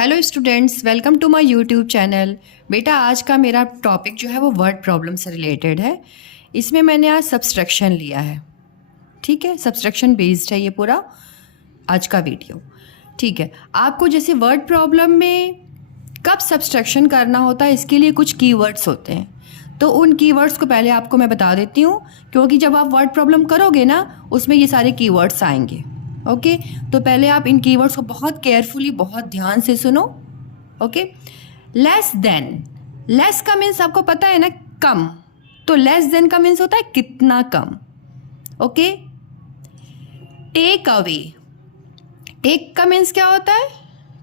Hello students, welcome to my YouTube channel. बेटा आज का मेरा टॉपिक जो है वो वर्ड प्रॉब्लम से रिलेटेड है। इसमें मैंने आज सब्सट्रैक्शन लिया है। ठीक है, सब्सट्रैक्शन बेस्ड है ये पूरा आज का वीडियो। ठीक है, आपको जैसे वर्ड प्रॉब्लम में कब सब्सट्रैक्शन करना होता है इसके लिए कुछ कीवर्ड्स होते हैं, तो उन कीवर्ड्स को पहले आपको मैं बता देती हूँ, क्योंकि जब आप वर्ड प्रॉब्लम करोगे ना उसमें ये सारे कीवर्ड्स आएंगे। ओके तो पहले आप इन कीवर्ड्स को बहुत केयरफुली, बहुत ध्यान से सुनो। ओके, लेस देन, लेस का मीन्स आपको पता है ना, कम। तो लेस देन का मीन्स होता है कितना कम। ओके, टेक अवे, टेक का मीन्स क्या होता है?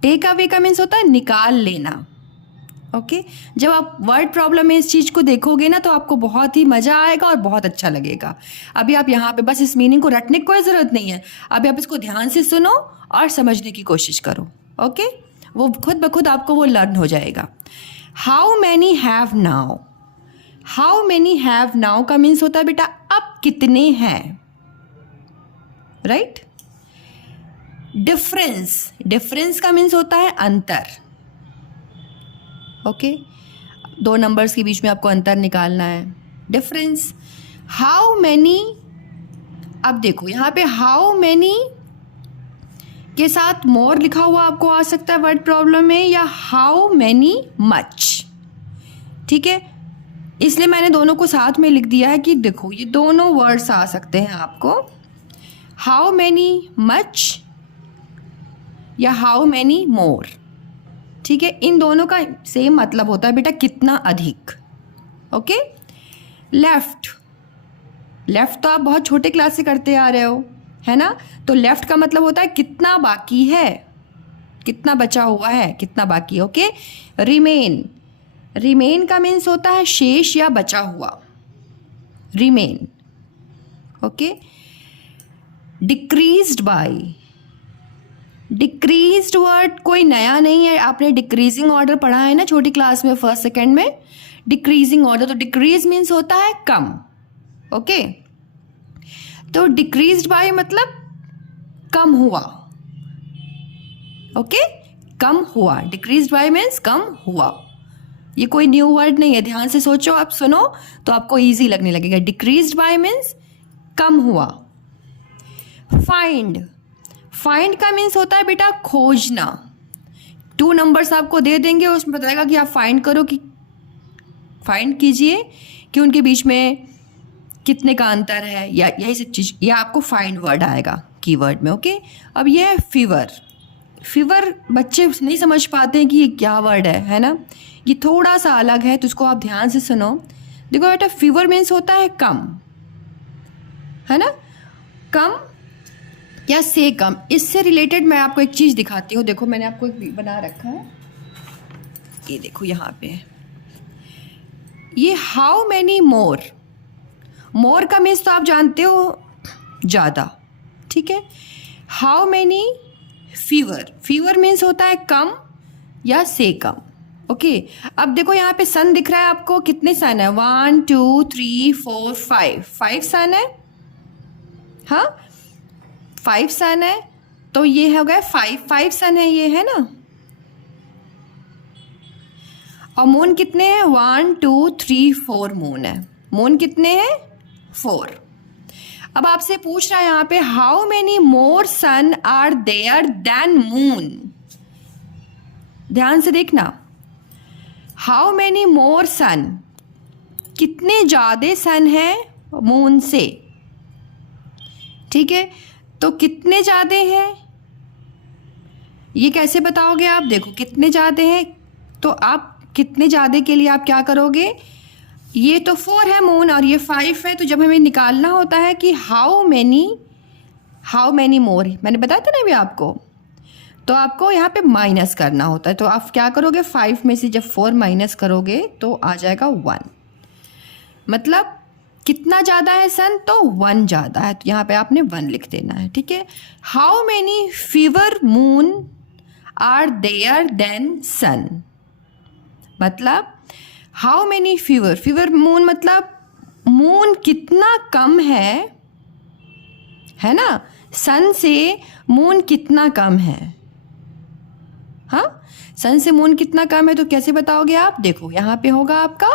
टेक अवे का मीन्स होता है निकाल लेना। ओके, जब आप वर्ड प्रॉब्लम में इस चीज़ को देखोगे ना तो आपको बहुत ही मज़ा आएगा और बहुत अच्छा लगेगा। अभी आप यहाँ पे बस इस मीनिंग को रटने की कोई ज़रूरत नहीं है, अभी आप इसको ध्यान से सुनो और समझने की कोशिश करो। ओके, वो खुद ब खुद आपको वो लर्न हो जाएगा। How many have now, how many have now का मीन्स होता है बेटा अब कितने हैं, राइट। डिफरेंस, डिफरेंस का मीन्स होता है अंतर। ओके, दो नंबर्स के बीच में आपको अंतर निकालना है, डिफरेंस। हाउ मैनी, अब देखो यहाँ पे हाउ मैनी के साथ मोर लिखा हुआ आपको आ सकता है वर्ड प्रॉब्लम में, या हाउ मैनी मच। ठीक है, इसलिए मैंने दोनों को साथ में लिख दिया है कि देखो ये दोनों वर्ड्स आ सकते हैं आपको, हाउ मैनी मच या हाउ मैनी मोर। ठीक है, इन दोनों का सेम मतलब होता है बेटा कितना अधिक। ओके, लेफ्ट, लेफ्ट तो आप बहुत छोटे क्लास से करते आ रहे हो, है ना। तो लेफ्ट का मतलब होता है कितना बाकी है, कितना बचा हुआ है, कितना बाकी है। ओके, रिमेन, रिमेन का मीन्स होता है शेष या बचा हुआ, remain. Okay, decreased bye, decreased word कोई नया नहीं है, आपने डिक्रीजिंग ऑर्डर पढ़ा है ना छोटी क्लास में, फर्स्ट सेकंड में, डिक्रीजिंग ऑर्डर। तो डिक्रीज मीन्स होता है कम। ओके, तो डिक्रीज्ड बाय मतलब कम हुआ। ओके, कम हुआ, डिक्रीज्ड बाय मीन्स कम हुआ। ये कोई न्यू वर्ड नहीं है, ध्यान से सोचो, आप सुनो तो आपको इजी लगने लगेगा। डिक्रीज्ड बाय मीन्स कम हुआ। फाइंड, फाइंड का मीन्स होता है बेटा खोजना। 2 नंबर्स आपको दे देंगे, उसमें बताएगा कि आप फाइंड करो, कि फाइंड कीजिए कि उनके बीच में कितने का अंतर है, या यही सब चीज़, या आपको फाइंड वर्ड आएगा कीवर्ड में। ओके, अब ये है फीवर। फीवर बच्चे नहीं समझ पाते हैं कि ये क्या वर्ड है ना, ये थोड़ा सा अलग है, तो इसको आप ध्यान से सुनो। देखो बेटा, फीवर मीन्स होता है कम, है ना, कम या से कम। इससे रिलेटेड मैं आपको एक चीज़ दिखाती हूँ। देखो मैंने आपको एक बना रखा है, ये देखो यहाँ पे, ये हाउ मैनी मोर, मोर का मीन्स तो आप जानते हो ज़्यादा। ठीक है, how many fewer, fever means होता है कम या से कम। ओके, अब देखो यहाँ पे सन दिख रहा है आपको, कितने सन है? 1 2 3 4 5, 5 सन है। हाँ, 5 सन है, तो ये हो गया 5 सन है ये, है ना। और मून कितने हैं? 1 2 3 4 मून है। मून कितने हैं? 4। अब आपसे पूछ रहा है यहाँ पे how many more sun are there than moon. ध्यान से देखना, हाउ मेनी मोर सन, कितने ज्यादा सन है मून से। ठीक है, तो कितने ज़्यादा हैं ये कैसे बताओगे आप? देखो कितने ज़्यादा हैं, तो आप कितने ज़्यादा के लिए आप क्या करोगे, ये तो 4 है मून और ये 5 है, तो जब हमें निकालना होता है कि हाउ मैनी मोर, मैंने बताया था ना अभी आपको, तो आपको यहाँ पे माइनस करना होता है। तो आप क्या करोगे, 5 में से जब 4 माइनस करोगे तो आ जाएगा 1, मतलब कितना ज़्यादा है सन, तो 1 ज़्यादा है, तो यहाँ पे आपने 1 लिख देना है। ठीक है, how many fewer moon are there than sun, मतलब how many fewer, fewer moon मतलब मून कितना कम है ना, सन से मून कितना कम है। हाँ, सन से मून कितना कम है तो कैसे बताओगे आप? देखो यहाँ पे होगा आपका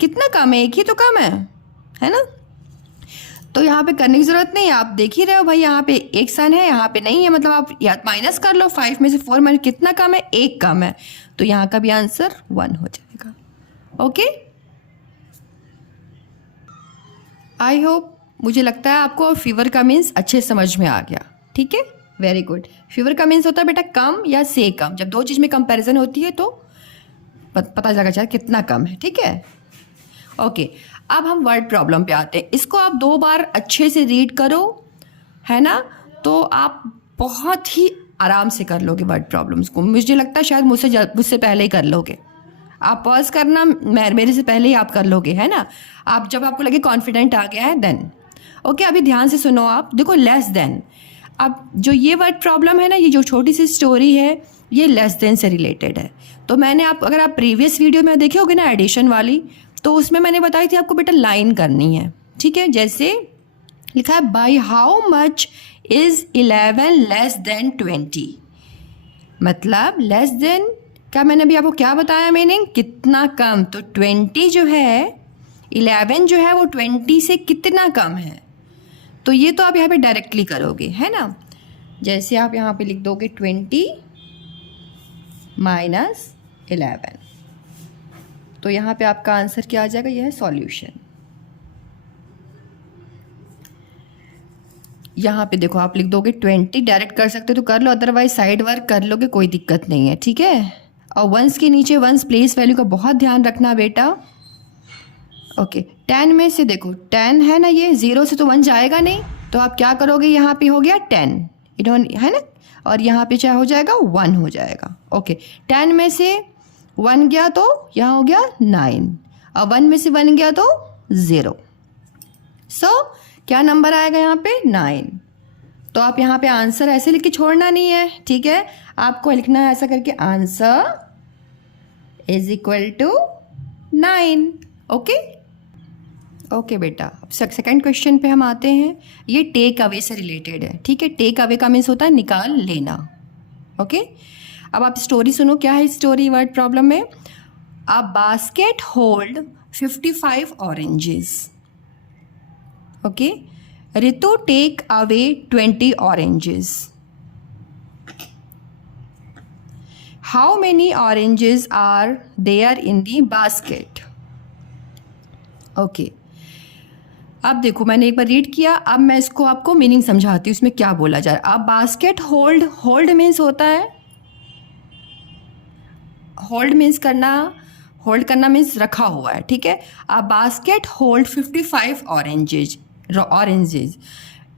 कितना कम है, एक ही तो कम है ना। तो यहाँ पे करने की ज़रूरत नहीं है, आप देख ही रहे हो भाई, यहाँ पे एक सन है, यहाँ पे नहीं है, मतलब आप या माइनस कर लो। 5 में से 4 माइनस कितना कम है? एक कम है, तो यहाँ का भी आंसर 1 हो जाएगा। ओके, आई होप, मुझे लगता है आपको फीवर का मीन्स अच्छे समझ में आ गया। ठीक है, वेरी गुड। फीवर का मीन्स होता है बेटा कम या से कम। जब दो चीज़ में कंपैरिजन होती है तो पता लगा चाहे कितना कम है। ठीक है, ओके। अब हम वर्ड प्रॉब्लम पे आते हैं। इसको आप 2 बार अच्छे से रीड करो, है ना, तो आप बहुत ही आराम से कर लोगे वर्ड प्रॉब्लम्स को। मुझे लगता है शायद मुझसे पहले ही कर लोगे। आप पॉज करना, मेरे से पहले ही आप कर लोगे, है ना। आप जब आपको लगे कॉन्फिडेंट आ गया है देन। ओके, अभी ध्यान से सुनो आप। देखो लेस देन, अब जो ये वर्ड प्रॉब्लम है ना, ये जो छोटी सी स्टोरी है, ये लेस देन से रिलेटेड है। तो मैंने अगर आप प्रीवियस वीडियो में देखे होगे ना एडिशन वाली, तो उसमें मैंने बताई थी आपको बेटा लाइन करनी है। ठीक है, जैसे लिखा है by how much is 11 less than 20। मतलब लेस देन क्या, मैंने अभी आपको क्या बताया मीनिंग? कितना कम। तो 20 जो है, 11 जो है वो 20 से कितना कम है। तो ये तो आप यहाँ पे डायरेक्टली करोगे, है ना। जैसे आप यहाँ पे लिख दोगे 20 माइनस 11, तो यहाँ पे आपका आंसर क्या आ जाएगा? यह है सॉल्यूशन। यहाँ पे देखो आप लिख दोगे 20, डायरेक्ट कर सकते हो तो कर लो, अदरवाइज साइड वर्क कर लोगे, कोई दिक्कत नहीं है। ठीक है, और वंस के नीचे वंस प्लेस वैल्यू का बहुत ध्यान रखना बेटा। ओके, 10 में से देखो 10 है ना, ये 0 से तो 1 जाएगा नहीं, तो आप क्या करोगे? यहाँ पे हो गया 10 इन्होंने, है ना, और यहाँ पे क्या हो जाएगा? 1 हो जाएगा। ओके, 10 में से 1 गया तो यहाँ हो गया 9, और 1 में से 1 गया तो 0। सो क्या नंबर आएगा यहाँ पे? 9। तो आप यहाँ पे आंसर ऐसे लिख के छोड़ना नहीं है। ठीक है, आपको लिखना है ऐसा करके, answer is equal to 9। Okay okay बेटा, अब सेकंड क्वेश्चन पे हम आते हैं। ये टेक अवे से रिलेटेड है। ठीक है, टेक अवे का मीन्स होता है निकाल लेना। ओके, अब आप स्टोरी सुनो। क्या है स्टोरी वर्ड प्रॉब्लम में? A basket hold 55 oranges. Okay, Ritu take away 20 oranges. How many oranges are there in the basket? Okay, अब देखो मैंने एक बार रीड किया, अब मैं इसको आपको मीनिंग समझाती हूँ इसमें क्या बोला जा रहा है। अब बास्केट होल्ड, होल्ड मीन्स होता है, होल्ड मीन्स करना, होल्ड करना मीन्स रखा हुआ है। ठीक है, अब बास्केट होल्ड 55 ऑरेंजेज। ऑरेंजेस,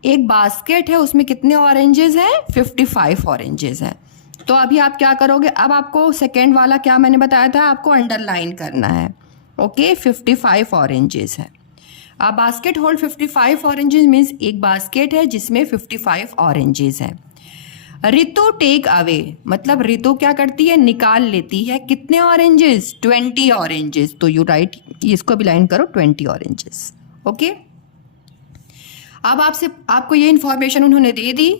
एक बास्केट है, उसमें कितने ऑरेंजेस हैं? 55 ऑरेंजेस हैं। तो अभी आप क्या करोगे? अब आपको सेकेंड वाला क्या मैंने बताया था, आपको अंडरलाइन करना है। ओके, 55 ऑरेंजेस हैं। अब बास्केट होल्ड 55 ऑरेंजेस मीन्स एक बास्केट है जिसमें 55 ऑरेंजेस हैं। रितु टेक अवे, मतलब रितु क्या करती है? निकाल लेती है कितने ऑरेंजेस? 20 ऑरेंजेस। तो यू राइट, इसको भी लाइन करो 20 ऑरेंजेस। ओके, अब आपको ये इंफॉर्मेशन उन्होंने दे दी।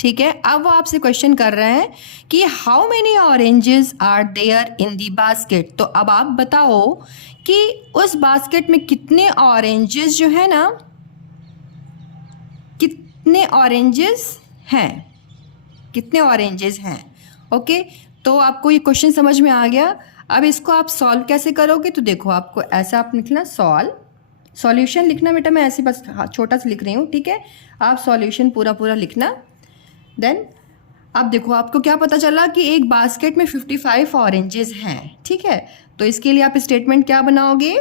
ठीक है, अब वो आपसे क्वेश्चन कर रहे हैं कि how many oranges are there in the basket. तो अब आप बताओ कि उस बास्केट में कितने ऑरेंजेस जो है ना, कितने ऑरेंजेस हैं, कितने ऑरेंजेस हैं। ओके, तो आपको ये क्वेश्चन समझ में आ गया। अब इसको आप सॉल्व कैसे करोगे? तो देखो आपको ऐसा आप लिखना, सॉल्यूशन लिखना बेटा, मैं ऐसे बस छोटा सा लिख रही हूँ। ठीक है, आप सॉल्यूशन पूरा लिखना। देन अब देखो आपको क्या पता चला कि एक बास्केट में 55 ऑरेंजेस हैं। ठीक है, तो इसके लिए आप स्टेटमेंट क्या बनाओगे?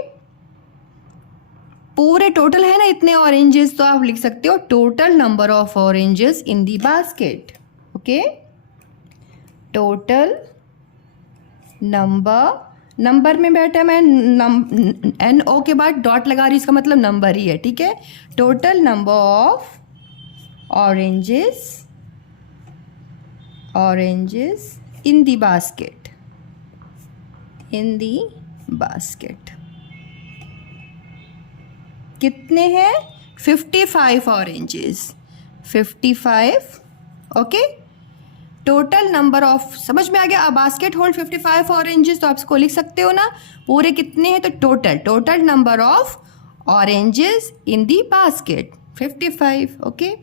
पूरे टोटल है ना इतने ऑरेंजेस, तो आप लिख सकते हो total number of oranges in the basket. Okay, total number में बैठा मैं NO के बाद डॉट लगा रही हूँ, इसका मतलब नंबर ही है। ठीक है, total number of oranges in the basket, कितने हैं? 55 oranges, 55। Okay, total number of, समझ में आ गया। बास्केट होल्ड 55 ऑरेंजेस, तो आप इसको लिख सकते हो ना, पूरे कितने हैं, तो total number of oranges in the basket 55। Okay,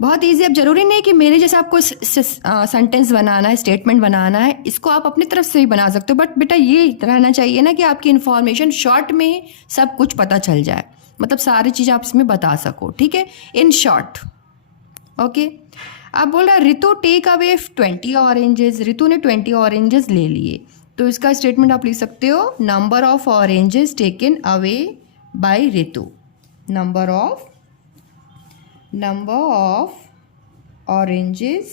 बहुत ईजी। अब जरूरी नहीं कि मेरे जैसे आपको सेंटेंस बनाना है, स्टेटमेंट बनाना है, इसको आप अपनी तरफ से भी बना सकते हो, बट बेटा ये रहना चाहिए ना कि आपकी इन्फॉर्मेशन शॉर्ट में सब कुछ पता चल जाए, मतलब सारी चीज़ आप इसमें बता सको, ठीक है, इन शॉर्ट। ओके, अब बोल रहा है Ritu take away 20 oranges, Ritu ने 20 ऑरेंजेस ले लिए, तो इसका स्टेटमेंट आप लिख सकते हो number of oranges taken away by Ritu, number of oranges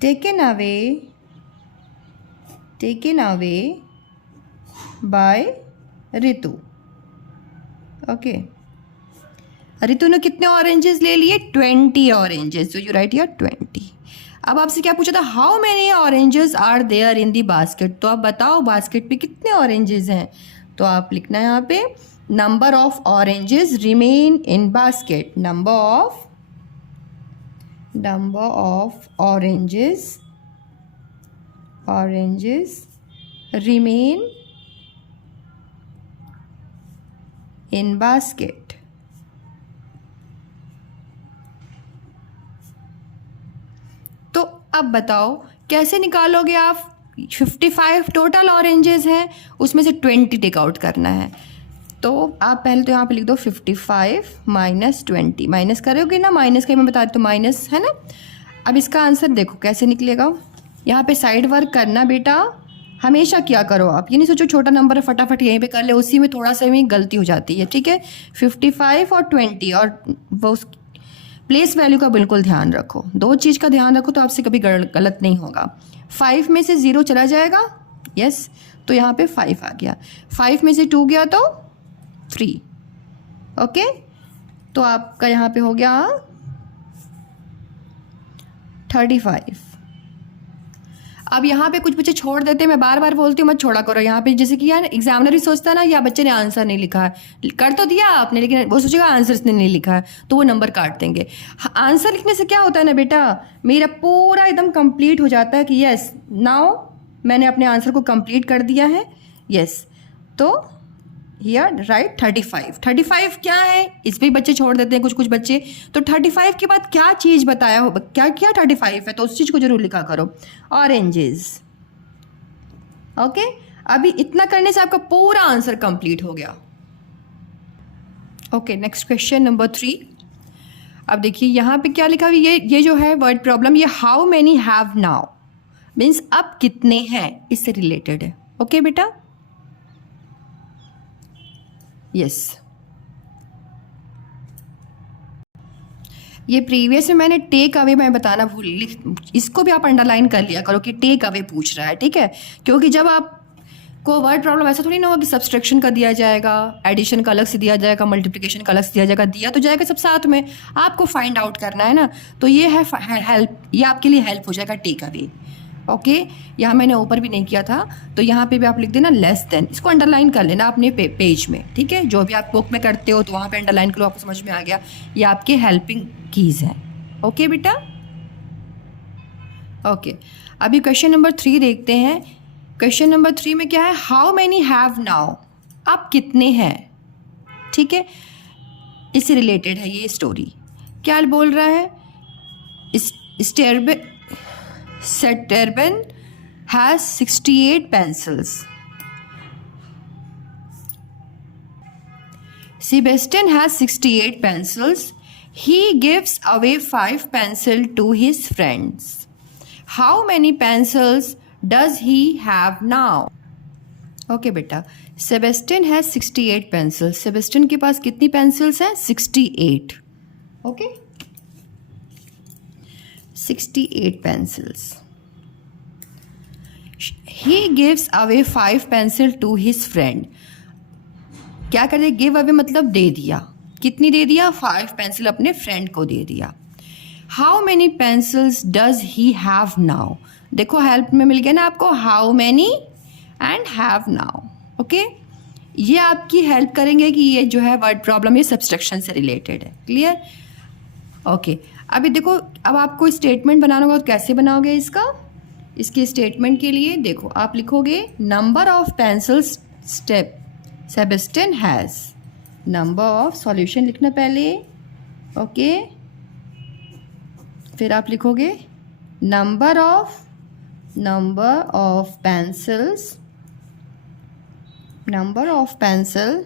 taken away by Ritu. Okay, Ritu ने कितने ऑरेंजेस ले लिए, 20 ऑरेंजेस, तो यू राइट हियर 20। अब आपसे क्या पूछा था, how many oranges are there in the basket, तो आप बताओ बास्केट पे कितने ऑरेंजेस हैं, तो आप लिखना है यहाँ पे number of oranges remain in basket, number of oranges remain in basket। तो अब बताओ कैसे निकालोगे आप, 55 टोटल ऑरेंजेस हैं, उसमें से 20 टेक आउट करना है, तो आप पहले तो यहाँ पे लिख दो 55 माइनस 20, माइनस करोगे ना, माइनस का मैं बता रही हूँ, माइनस है ना। अब इसका आंसर देखो कैसे निकलेगा, यहाँ पे साइड वर्क करना बेटा हमेशा क्या करो आप, ये नहीं सोचो छोटा नंबर है फटाफट यहीं पे कर ले, उसी में थोड़ा सा भी गलती हो जाती है, ठीक है। 55 और 20 और वो प्लेस वैल्यू का बिल्कुल ध्यान रखो, दो चीज़ का ध्यान रखो तो आपसे कभी गलत नहीं होगा। 5 में से 0 चला जाएगा, यस, तो यहाँ पे 5 आ गया, 5 में से 2 गया तो 3। ओके, तो आपका यहाँ पे हो गया 35। अब यहाँ पे कुछ बच्चे छोड़ देते हैं, मैं बार बार बोलती हूँ मत छोड़ा करो, यहाँ पे जैसे कि यार एग्जामिनर भी सोचता है ना या बच्चे ने आंसर नहीं लिखा है, कर तो दिया आपने लेकिन वो सोचेगा आंसर इसने नहीं लिखा है, तो वो नंबर काट देंगे। आंसर लिखने से क्या होता है ना बेटा, मेरा पूरा एकदम कंप्लीट हो जाता है कि यस नाउ मैंने अपने आंसर को कंप्लीट कर दिया है, यस। तो हियर राइट 35 क्या है, इस पर बच्चे छोड़ देते हैं कुछ बच्चे, तो 35 के बाद क्या चीज़ बताया हो, क्या 35 है, तो उस चीज़ को जरूर लिखा करो, ऑरेंजेस। ओके, अभी इतना करने से आपका पूरा आंसर कंप्लीट हो गया। Okay, next question number 3। अब देखिए यहाँ पे क्या लिखा हुआ, ये जो है वर्ड प्रॉब्लम, ये how many have now means अब कितने हैं, इससे रिलेटेड है। ओके बेटा, यस, ये प्रीवियस में मैंने टेक अवे मैं बताना भूल, इसको भी आप अंडरलाइन कर लिया करो कि टेक अवे पूछ रहा है, ठीक है, क्योंकि जब आप को वर्ड प्रॉब्लम ऐसा थोड़ी ना होगा कि सब्सट्रैक्शन का दिया जाएगा, एडिशन का अलग से दिया जाएगा, मल्टीप्लिकेशन का अलग से दिया जाएगा, दिया तो जाएगा सब साथ में, आपको फाइंड आउट करना है ना, तो ये है हेल्प, ये आपके लिए हेल्प हो जाएगा टेक अवे। ओके, यहाँ मैंने ऊपर भी नहीं किया था, तो यहाँ पे भी आप लिख देना लेस देन, इसको अंडरलाइन कर लेना अपने पेज में, ठीक है, जो भी आप बुक में करते हो तो वहाँ पे अंडरलाइन करो, आपको समझ में आ गया, ये आपके हेल्पिंग कीज हैं। ओके बेटा, ओके, अभी क्वेश्चन नंबर 3 देखते हैं। क्वेश्चन नंबर 3 में क्या है, हाउ मैनी हैव नाउ, अब कितने हैं, ठीक है, इससे रिलेटेड है ये स्टोरी। क्या बोल रहा है, Serban has 68 pencils. Sebastian has 68 pencils. He gives away 5 pencils to his friends. How many pencils does he have now? Okay बेटा, Sebastian has 68 pencils. Sebastian के पास कितनी पेंसिल्स हैं, 68। Okay, 68 pencils. He gives away 5 pencils to his friend. क्या कर दे, give away मतलब दे दिया, कितनी दे दिया, 5 पेंसिल अपने फ्रेंड को दे दिया। How many pencils does he have now, देखो हेल्प में मिल गया ना आपको, how many and have now. Okay, ये आपकी हेल्प करेंगे कि ये जो है वर्ड प्रॉब्लम ये सब्सट्रैक्शन से रिलेटेड है। क्लियर, ओके, अभी देखो, अब आपको स्टेटमेंट बनाना होगा तो कैसे बनाओगे इसका? इसके स्टेटमेंट के लिए देखो, आप लिखोगे number of pencils step Sebastian has, number of, solution लिखना पहले, ओके, फिर आप लिखोगे number of pencils, number of pencil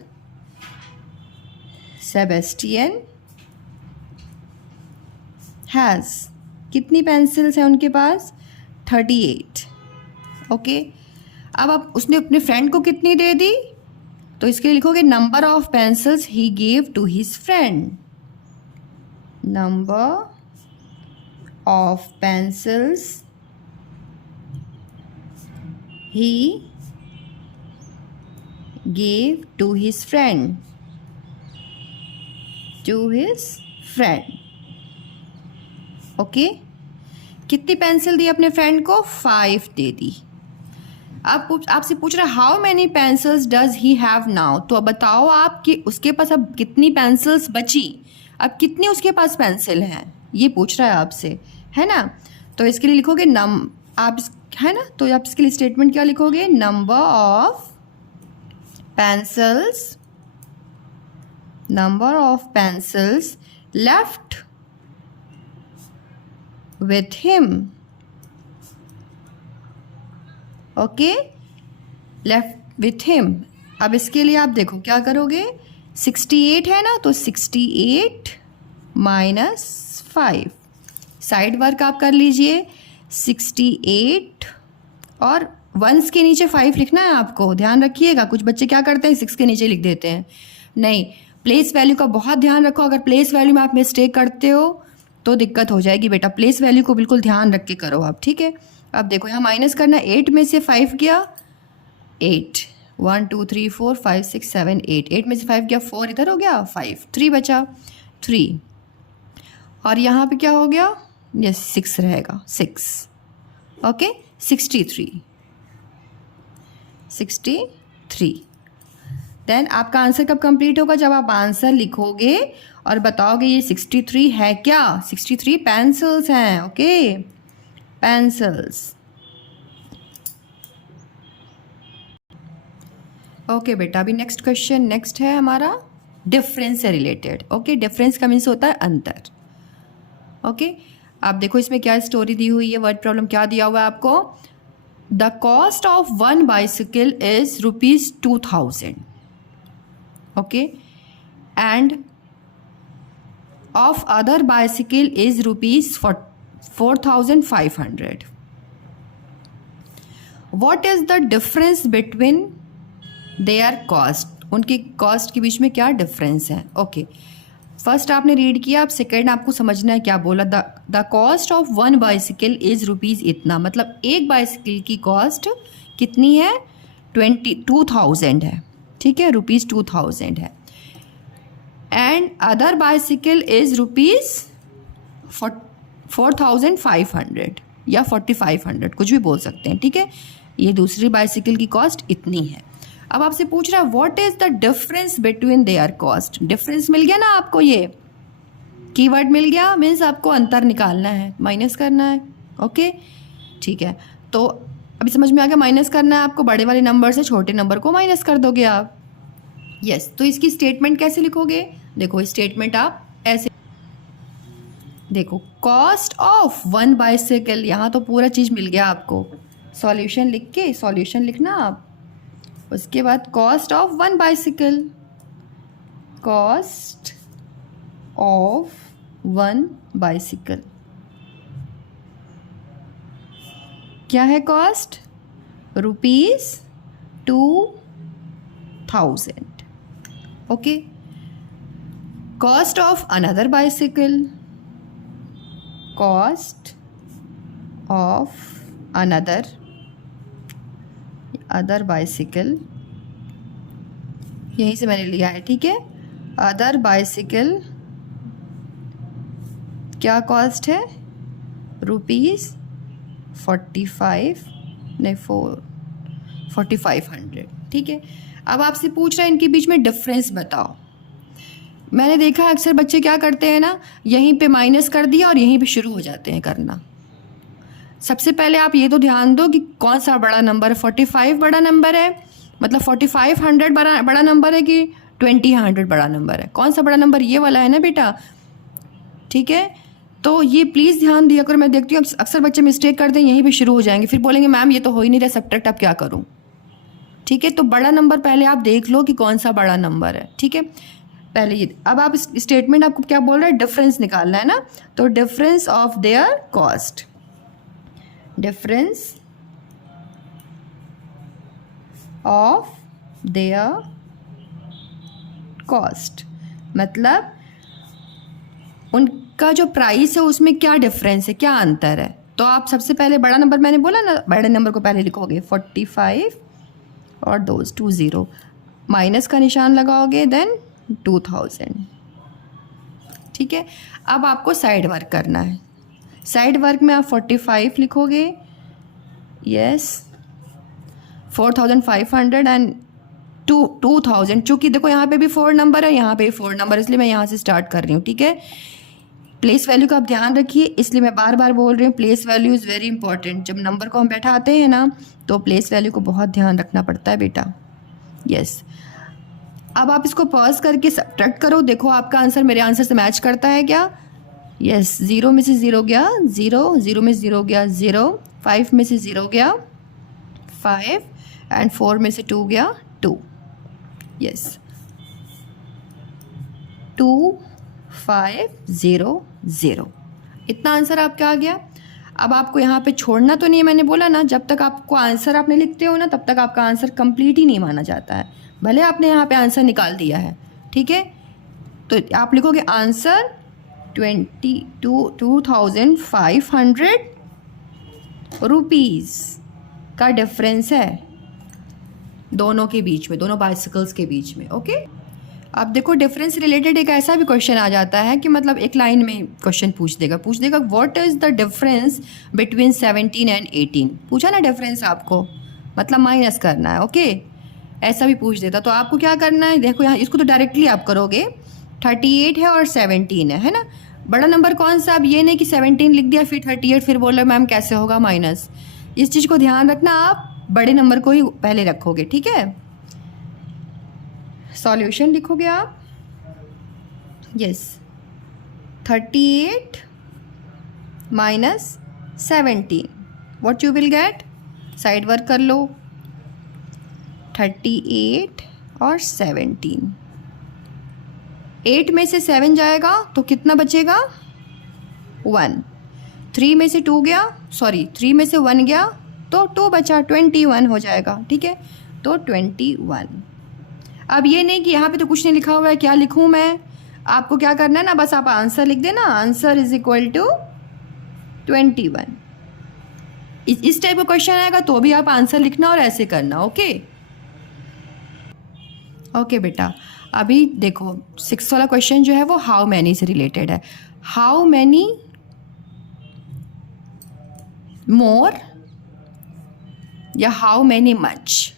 Sebastian has, कितनी पेंसिल्स हैं उनके पास? 38, ओके। अब आप, उसने अपने फ्रेंड को कितनी दे दी, तो इसके लिए लिखोगे number of pencils he gave to his friend, number of pencils he gave to his friend, okay. कितनी पेंसिल दी अपने फ्रेंड को? 5 दे दी। अब आपसे पूछ रहा है how many pencils does he have now, तो अब बताओ आप कि उसके पास अब कितनी पेंसिल्स बची, अब कितनी उसके पास पेंसिल हैं, ये पूछ रहा है आपसे, है ना। तो इसके लिए लिखोगे आप, है ना, तो आप इसके लिए स्टेटमेंट क्या लिखोगे? Number of pencils left with him, okay, left with him. अब इसके लिए आप देखो क्या करोगे, 68 है ना, तो 68 माइनस 5, साइड वर्क आप कर लीजिए। 68 और 1 के नीचे 5 लिखना है आपको, ध्यान रखिएगा। कुछ बच्चे क्या करते हैं 6 के नीचे लिख देते हैं, नहीं, प्लेस वैल्यू का बहुत ध्यान रखो। अगर प्लेस वैल्यू में आप मिस्टेक करते हो तो दिक्कत हो जाएगी बेटा, प्लेस वैल्यू को बिल्कुल ध्यान रख के करो आप, ठीक है। अब देखो यहाँ माइनस करना, 8 में से 5 गया 8, 1 2 3 4 5 6 7 8, 8 में से 5 गया 4, इधर हो गया 5, 3 बचा 3, और यहाँ पे क्या हो गया, ये 6 रहेगा 6, ओके, 63। देन आपका आंसर कब कंप्लीट होगा? जब आप आंसर लिखोगे और बताओगे ये 63 है क्या, 63 पेंसिल्स हैं, ओके, पेंसिल्स, ओके बेटा। अभी नेक्स्ट क्वेश्चन, नेक्स्ट है हमारा डिफरेंस से रिलेटेड, ओके। डिफरेंस का मीन्स होता है अंतर, ओके। आप देखो इसमें क्या स्टोरी दी हुई है, वर्ड प्रॉब्लम क्या दिया हुआ है आपको। The cost of 1 bicycle is ₹2000, okay, end of other bicycle is ₹4500। What is the difference between their cost, उनकी कॉस्ट के बीच में क्या डिफरेंस है, ओके। फर्स्ट आपने रीड किया, अब सेकेंड आपको समझना है क्या बोला। The cost of 1 bicycle is rupees इतना, मतलब एक बाइसिकल की कॉस्ट कितनी है, 2000 है, ठीक है, ₹2000 है। एंड अदर बाइसिकल इज ₹4500 या 4500, कुछ भी बोल सकते हैं, ठीक है। ये दूसरी बाइसिकल की कॉस्ट इतनी है। अब आपसे पूछ रहा है what is the difference between their cost. Difference मिल गया ना आपको, ये कीवर्ड मिल गया, मीन्स आपको अंतर निकालना है, माइनस करना है, ओके, ठीक है। तो अभी समझ में आ गया, माइनस करना है आपको, बड़े वाले नंबर से छोटे नंबर को माइनस कर दोगे आप, यस। तो इसकी स्टेटमेंट कैसे लिखोगे, देखो स्टेटमेंट आप ऐसे देखो, कॉस्ट ऑफ 1 बाइसिकल, यहाँ तो पूरा चीज़ मिल गया आपको, सॉल्यूशन लिख के, सॉल्यूशन लिखना आप, उसके बाद cost of 1 bicycle, cost of 1 bicycle क्या है, cost ₹2000, okay. Cost of another bicycle, cost of other bicycle, यहीं से मैंने लिया है, ठीक है। अदर बाइसिकल क्या कॉस्ट है, ₹4500, ठीक है। अब आपसे पूछ रहा है इनके बीच में डिफरेंस बताओ, मैंने देखा अक्सर बच्चे क्या करते हैं ना, यहीं पे माइनस कर दिया और यहीं पे शुरू हो जाते हैं करना। सबसे पहले आप ये तो ध्यान दो कि कौन सा बड़ा नंबर है। 45 बड़ा नंबर है, मतलब 4500 बड़ा नंबर है कि 2000 बड़ा नंबर है? कौन सा बड़ा नंबर? ये वाला है ना बेटा, ठीक है। तो ये प्लीज़ ध्यान दिया करो। मैं देखती हूँ अक्सर बच्चे मिस्टेक करते हैं, यहीं पे शुरू हो जाएंगे, फिर बोलेंगे मैम ये तो हो ही नहीं रहा सब्ट्रैक्ट, अब क्या करूँ? ठीक है, तो बड़ा नंबर पहले आप देख लो कि कौन सा बड़ा नंबर है, ठीक है। पहले ये, अब आप स्टेटमेंट आपको क्या बोल रहा है, डिफरेंस निकालना है ना, तो difference of their cost, difference of their cost मतलब उनका जो प्राइस है उसमें क्या डिफरेंस है, क्या अंतर है। तो आप सबसे पहले बड़ा नंबर, मैंने बोला ना, बड़े नंबर को पहले लिखोगे 45 और 20 माइनस का निशान लगाओगे, देन 2000, ठीक है। अब आपको साइड वर्क करना है। साइड वर्क में आप 45 लिखोगे, यस, 4500 एंड 2000। चूँकि देखो यहाँ पे भी 4 नंबर है, यहाँ पे भी 4 नंबर, इसलिए मैं यहाँ से स्टार्ट कर रही हूँ, ठीक है। प्लेस वैल्यू का आप ध्यान रखिए, इसलिए मैं बार बार बोल रही हूँ, place value is very important. जब नंबर को हम बैठाते हैं ना, तो प्लेस वैल्यू को बहुत ध्यान रखना पड़ता है बेटा, यस। अब आप इसको पॉज करके सब्ट्रैक्ट करो, देखो आपका आंसर मेरे आंसर से मैच करता है क्या? यस, 0 में से 0 गया 0, 0 में से 0 गया 0, 5 में से 0 गया 5 एंड 4 में से 2 गया 2, यस, 2500। इतना आंसर आपका आ गया। अब आपको यहाँ पे छोड़ना तो नहीं है, मैंने बोला ना, जब तक आपको आंसर आपने लिखते हो ना, तब तक आपका आंसर कंप्लीट ही नहीं माना जाता है, भले आपने यहाँ पे आंसर निकाल दिया है, ठीक है। तो आप लिखोगे आंसर 2500 रुपीज़ का डिफरेंस है दोनों के बीच में, दोनों बाइसिकल्स के बीच में, ओके। अब देखो डिफरेंस रिलेटेड एक ऐसा भी क्वेश्चन आ जाता है कि मतलब एक लाइन में क्वेश्चन पूछ देगा what is the difference between 17 and 18। पूछा ना डिफरेंस आपको, मतलब माइनस करना है, ओके। ऐसा भी पूछ देता, तो आपको क्या करना है, देखो यहाँ इसको तो डायरेक्टली आप करोगे, 38 है और 17 है ना। बड़ा नंबर कौन सा? अब ये नहीं कि 17 लिख दिया फिर 38 फिर बोल रहे मैम कैसे होगा माइनस। इस चीज़ को ध्यान रखना, आप बड़े नंबर को ही पहले रखोगे, ठीक है। सॉल्यूशन लिखोगे आप, yes, 38 minus 17, what you will get, side work कर लो, 38 और 17, 8 में से 7 जाएगा तो कितना बचेगा, 1, 3 में से 2 गया, सॉरी 3 में से 1 गया तो 2 बचा, 21 हो जाएगा, ठीक है। तो 21। अब ये नहीं कि यहाँ पे तो कुछ नहीं लिखा हुआ है, क्या लिखूँ मैं, आपको क्या करना है ना, बस आप आंसर लिख देना, आंसर इज इक्वल टू 21। इस टाइप का क्वेश्चन आएगा तो भी आप आंसर लिखना और ऐसे करना, ओके। ओके बेटा, अभी देखो 6 वाला क्वेश्चन जो है वो हाउ मैनी से रिलेटेड है। हाउ मैनी मोर या हाउ मैनी मच।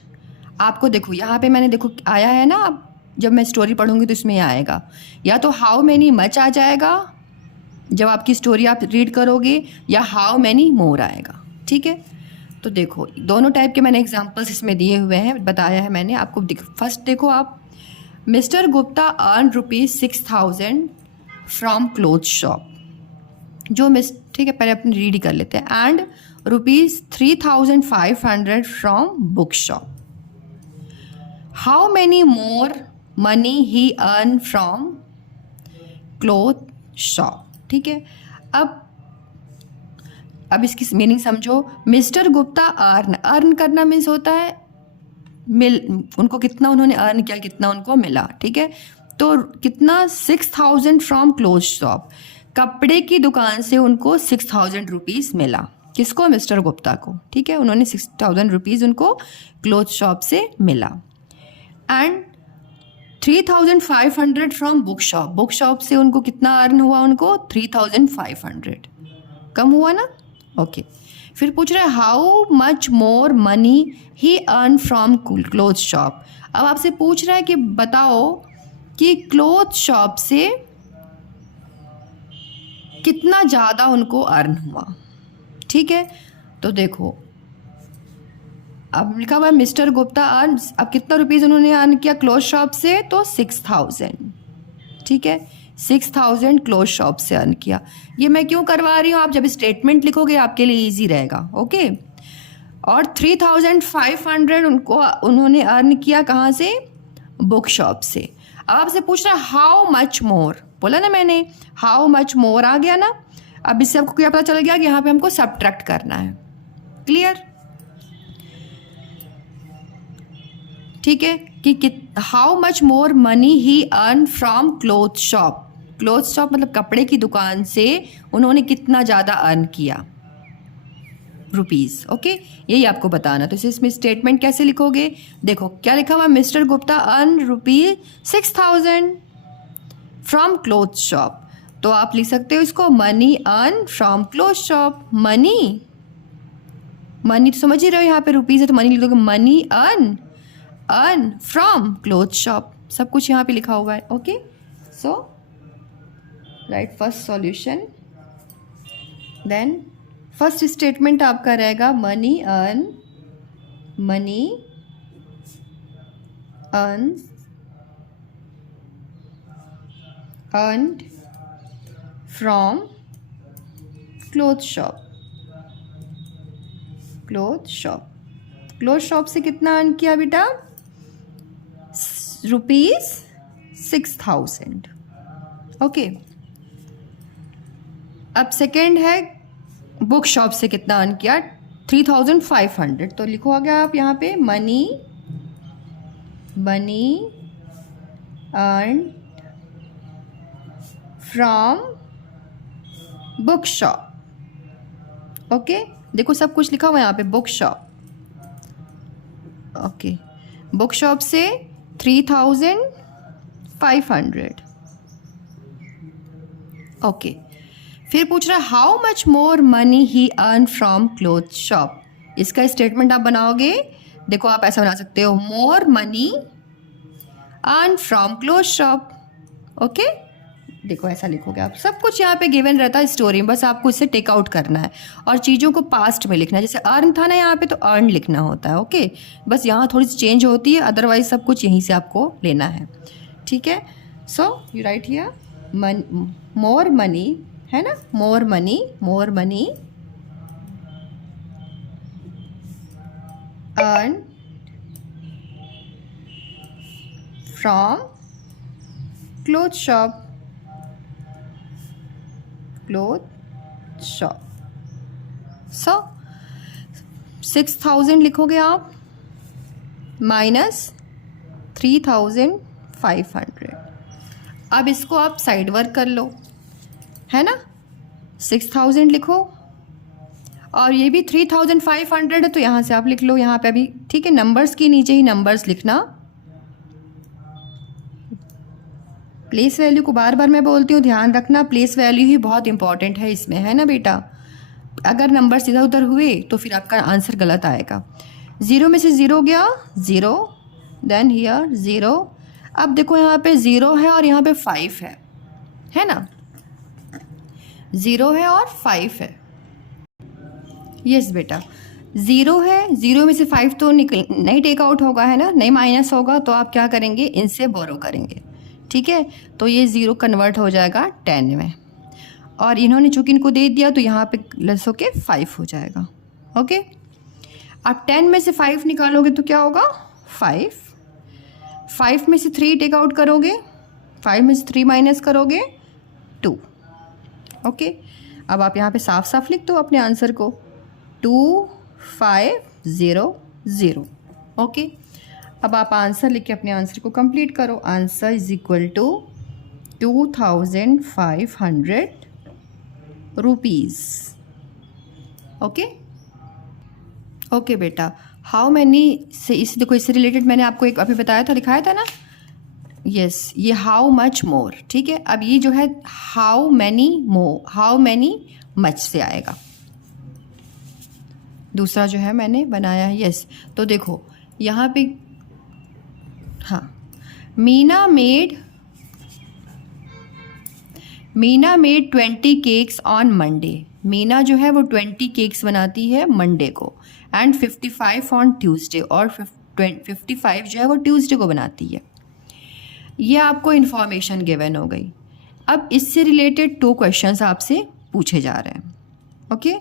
आपको देखो यहाँ पे मैंने देखो आया है ना, अब जब मैं स्टोरी पढ़ूंगी तो इसमें आएगा, या तो हाउ मैनी मच आ जाएगा जब आपकी स्टोरी आप रीड करोगे, या हाउ मैनी मोर आएगा, ठीक है। तो देखो दोनों टाइप के मैंने एग्जांपल्स इसमें दिए हुए हैं, बताया है मैंने आपको। फर्स्ट देखो आप, mister Gupta earn ₹6000 from cloth shop, जो ठीक है, पहले अपनी रीड ही कर लेते हैं, and ₹3500 from book shop. How many more money he earn from cloth shop, ठीक है। अब इसकी मीनिंग समझो। मिस्टर गुप्ता अर्न करना मीन्स होता है उनको कितना उन्होंने अर्न किया, कितना उनको मिला, ठीक है। तो कितना, 6000 फ्रॉम क्लोथ शॉप, कपड़े की दुकान से उनको 6000 रुपीज़ मिला। किसको? मिस्टर गुप्ता को, ठीक है। उन्होंने 6000 रुपीज़ उनको क्लोथ शॉप से मिला। And 3500 from book shop, book shop से उनको कितना अर्न हुआ, उनको 3500, कम हुआ ना, ओके। फिर पूछ रहा है how much more money he earn from cloth shop. अब आपसे पूछ रहा है कि बताओ कि क्लोथ शॉप से कितना ज़्यादा उनको अर्न हुआ। ठीक है, तो देखो अब लिखा हुआ है मिस्टर गुप्ता अर्न, अब कितना रुपीज़ उन्होंने अर्न किया क्लोथ शॉप से, तो 6000। ठीक है, 6000 क्लोथ शॉप से अर्न किया। ये मैं क्यों करवा रही हूँ, आप जब स्टेटमेंट लिखोगे आपके लिए ईजी रहेगा। ओके, और 3500 उन्होंने अर्न किया कहाँ से, बुक शॉप से। अब आपसे पूछ रहा है हाउ मच मोर, बोला ना मैंने हाउ मच मोर आ गया ना। अब इससे आपको क्या पता चल गया कि यहाँ पे हमको सब्ट्रैक्ट करना है। क्लियर, ठीक है, कि how much more money he earn from cloth shop. Cloth shop मतलब कपड़े की दुकान से उन्होंने कितना ज़्यादा अर्न किया, रुपीज़। ओके, यही आपको बताना। तो इसमें स्टेटमेंट कैसे लिखोगे, देखो क्या लिखा हुआ, mister Gupta earn ₹6000 from cloth shop. तो आप लिख सकते हो इसको money earn from cloth shop. Money तो समझ ही रहे हो, यहाँ पे रुपीज़ है तो मनी लिख दोगे, money earn from cloth shop. सब कुछ यहाँ पे लिखा हुआ है। Okay, so write first solution, then first statement आपका रहेगा money earned from cloth shop. Cloth shop से कितना अर्न किया बेटा, ₹6000। ओके, अब सेकेंड है बुक शॉप से कितना अर्न किया, 3500। तो लिखो आ गया आप यहाँ पे money earn from book shop. Okay, देखो सब कुछ लिखा हुआ है यहाँ पे book shop. Okay, book shop से 3500। ओके, फिर पूछ रहा है how much more money he earn from cloth shop. इसका स्टेटमेंट आप बनाओगे, देखो आप ऐसा बना सकते हो more money earn from cloth shop. Okay, देखो ऐसा लिखोगे आप। सब कुछ यहाँ पे गिवन रहता है स्टोरी में, बस आपको इससे टेक आउट करना है और चीज़ों को पास्ट में लिखना है। जैसे अर्न था ना यहाँ पे, तो अर्न लिखना होता है। ओके, बस यहाँ थोड़ी सी चेंज होती है, अदरवाइज सब कुछ यहीं से आपको लेना है। ठीक है, so you right here more money, है ना, more money earn from cloth shop. 6000 लिखोगे आप माइनस 3500। अब इसको आप साइड वर्क कर लो, है ना। 6000 लिखो और ये भी 3500 है, तो यहाँ से आप लिख लो यहाँ पे अभी। ठीक है, नंबर्स के नीचे ही नंबर्स लिखना। प्लेस वैल्यू को बार बार मैं बोलती हूँ, ध्यान रखना, प्लेस वैल्यू ही बहुत इंपॉर्टेंट है इसमें, है ना बेटा। अगर नंबर्स इधर उधर हुए तो फिर आपका आंसर गलत आएगा। 0 में से 0 गया 0, देन हियर 0। अब देखो यहाँ पे 0 है और यहाँ पे 5 है ना। 0 है और 5 है, यस बेटा 0 है। 0 में से 5 तो नहीं टेक आउट होगा, है ना, नहीं माइनस होगा, तो आप क्या करेंगे, इनसे बोरो करेंगे। ठीक है, तो ये 0 कन्वर्ट हो जाएगा 10 में, और इन्होंने चूँकि इनको दे दिया तो यहाँ पे प्लस होके 5 हो जाएगा। ओके, आप 10 में से 5 निकालोगे तो क्या होगा 5 में से 3 टेक आउट करोगे, 5 में से 3 माइनस करोगे 2। ओके, अब आप यहाँ पे साफ साफ लिख दो अपने आंसर को 2500। ओके, अब आप आंसर लिख के अपने आंसर को कंप्लीट करो। Answer is equal to 2500 rupees. Okay बेटा, हाउ मैनी से इस देखो, इससे रिलेटेड मैंने आपको एक अभी बताया था, दिखाया था ना। यस, ये हाउ मच मोर। ठीक है, अब ये जो है हाउ मैनी मच से आएगा। दूसरा जो है मैंने बनाया है, यस। तो देखो यहाँ पे, हाँ, Meena made Meena made 20 cakes on Monday. Meena जो है वो 20 केक्स बनाती है मंडे को, एंड 55 ऑन ट्यूसडे, और 55 जो है वो ट्यूसडे को बनाती है। ये आपको इन्फॉर्मेशन गिवन हो गई। अब इससे रिलेटेड 2 क्वेश्चंस आपसे पूछे जा रहे हैं। ओके,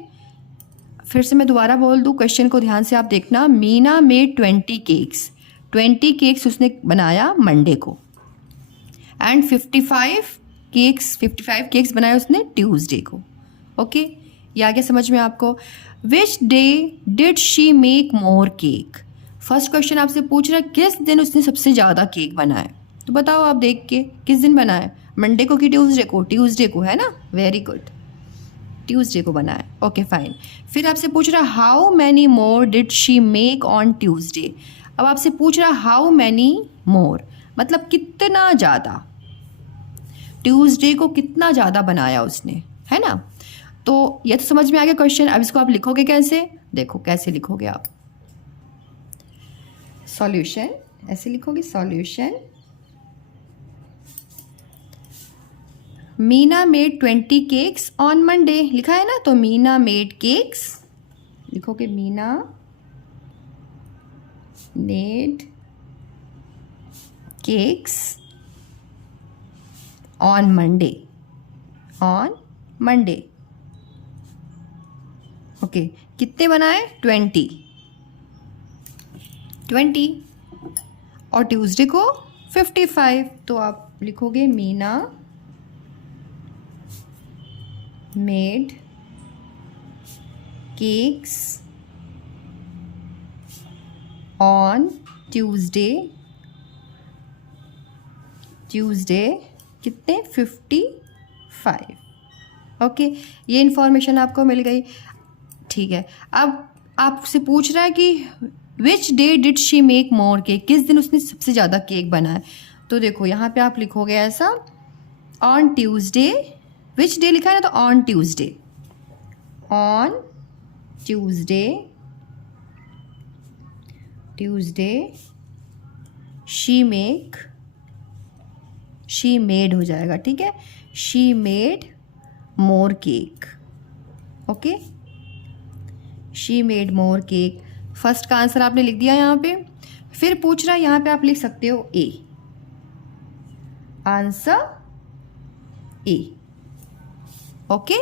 फिर से मैं दोबारा बोल दूँ, क्वेश्चन को ध्यान से आप देखना। मीना मेड 20 केक्स, 20 केक्स उसने बनाया मंडे को, एंड 55 केक्स बनाए उसने ट्यूसडे को। ओके, ये आगे समझ में आपको। Which day did she make more cake. First question आपसे पूछ रहा है किस दिन उसने सबसे ज़्यादा केक बनाए। तो बताओ आप देख के, किस दिन बनाए, मंडे को कि ट्यूसडे को? ट्यूसडे को, है ना, वेरी गुड, ट्यूसडे को बनाए। Okay fine. फिर आपसे पूछ रहा how many more did she make on Tuesday. अब आपसे पूछ रहा हाउ मैनी मोर, मतलब कितना ज़्यादा, ट्यूसडे को कितना ज़्यादा बनाया उसने, है ना। तो ये तो समझ में आ गया क्वेश्चन। अब इसको आप लिखोगे कैसे, देखो कैसे लिखोगे आप। सॉल्यूशन, ऐसे लिखोगे, solution Meena made 20 cakes on Monday, लिखा है ना, तो मीना मेड केक्स लिखोगे, Meena made cakes on Monday, on Monday. Okay, कितने बनाए, 20, और ट्यूसडे को 55। तो आप लिखोगे Meena made cakes on Tuesday कितने, 55। ओके, ये इन्फॉर्मेशन आपको मिल गई। ठीक है, अब आपसे पूछ रहा है कि which day did she make more cake, किस दिन उसने सबसे ज़्यादा केक बनाया। तो देखो यहाँ पे आप लिखोगे ऐसा, ऑन ट्यूसडे, विच डे लिखा है ना, तो on Tuesday, on Tuesday she made हो जाएगा, ठीक है, she made more cake. Okay, she made more cake, first का आंसर आपने लिख दिया यहाँ पे। फिर पूछ रहा है यहाँ पे आप लिख सकते हो A, answer A. Okay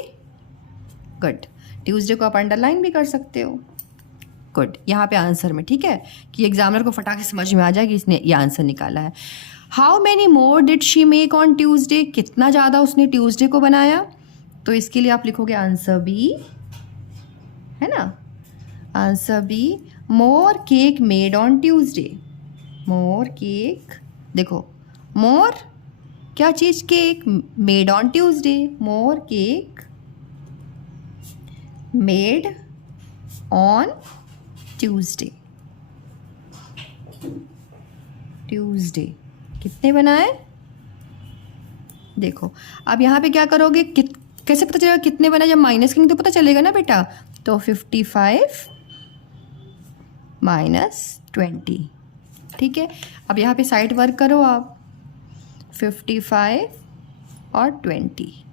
good, Tuesday को आप अंडरलाइन भी कर सकते हो। गुड, यहाँ पे आंसर में, ठीक है, कि एग्जामिनर को फटाक से समझ में आ जाए कि इसने ये आंसर निकाला है। How many more did she make on Tuesday, कितना ज़्यादा उसने ट्यूसडे को बनाया। तो इसके लिए आप लिखोगे आंसर बी, है ना, answer B, more cake made on Tuesday. More cake, देखो मोर क्या चीज़, cake, made on Tuesday, more cake made on Tuesday कितने बनाए। देखो अब यहाँ पे क्या करोगे, कैसे पता चलेगा कितने बनाए, जब माइनस करेंगे तो पता चलेगा ना बेटा। तो 55 माइनस 20, ठीक है। अब यहाँ पे साइड वर्क करो आप, 55 और 20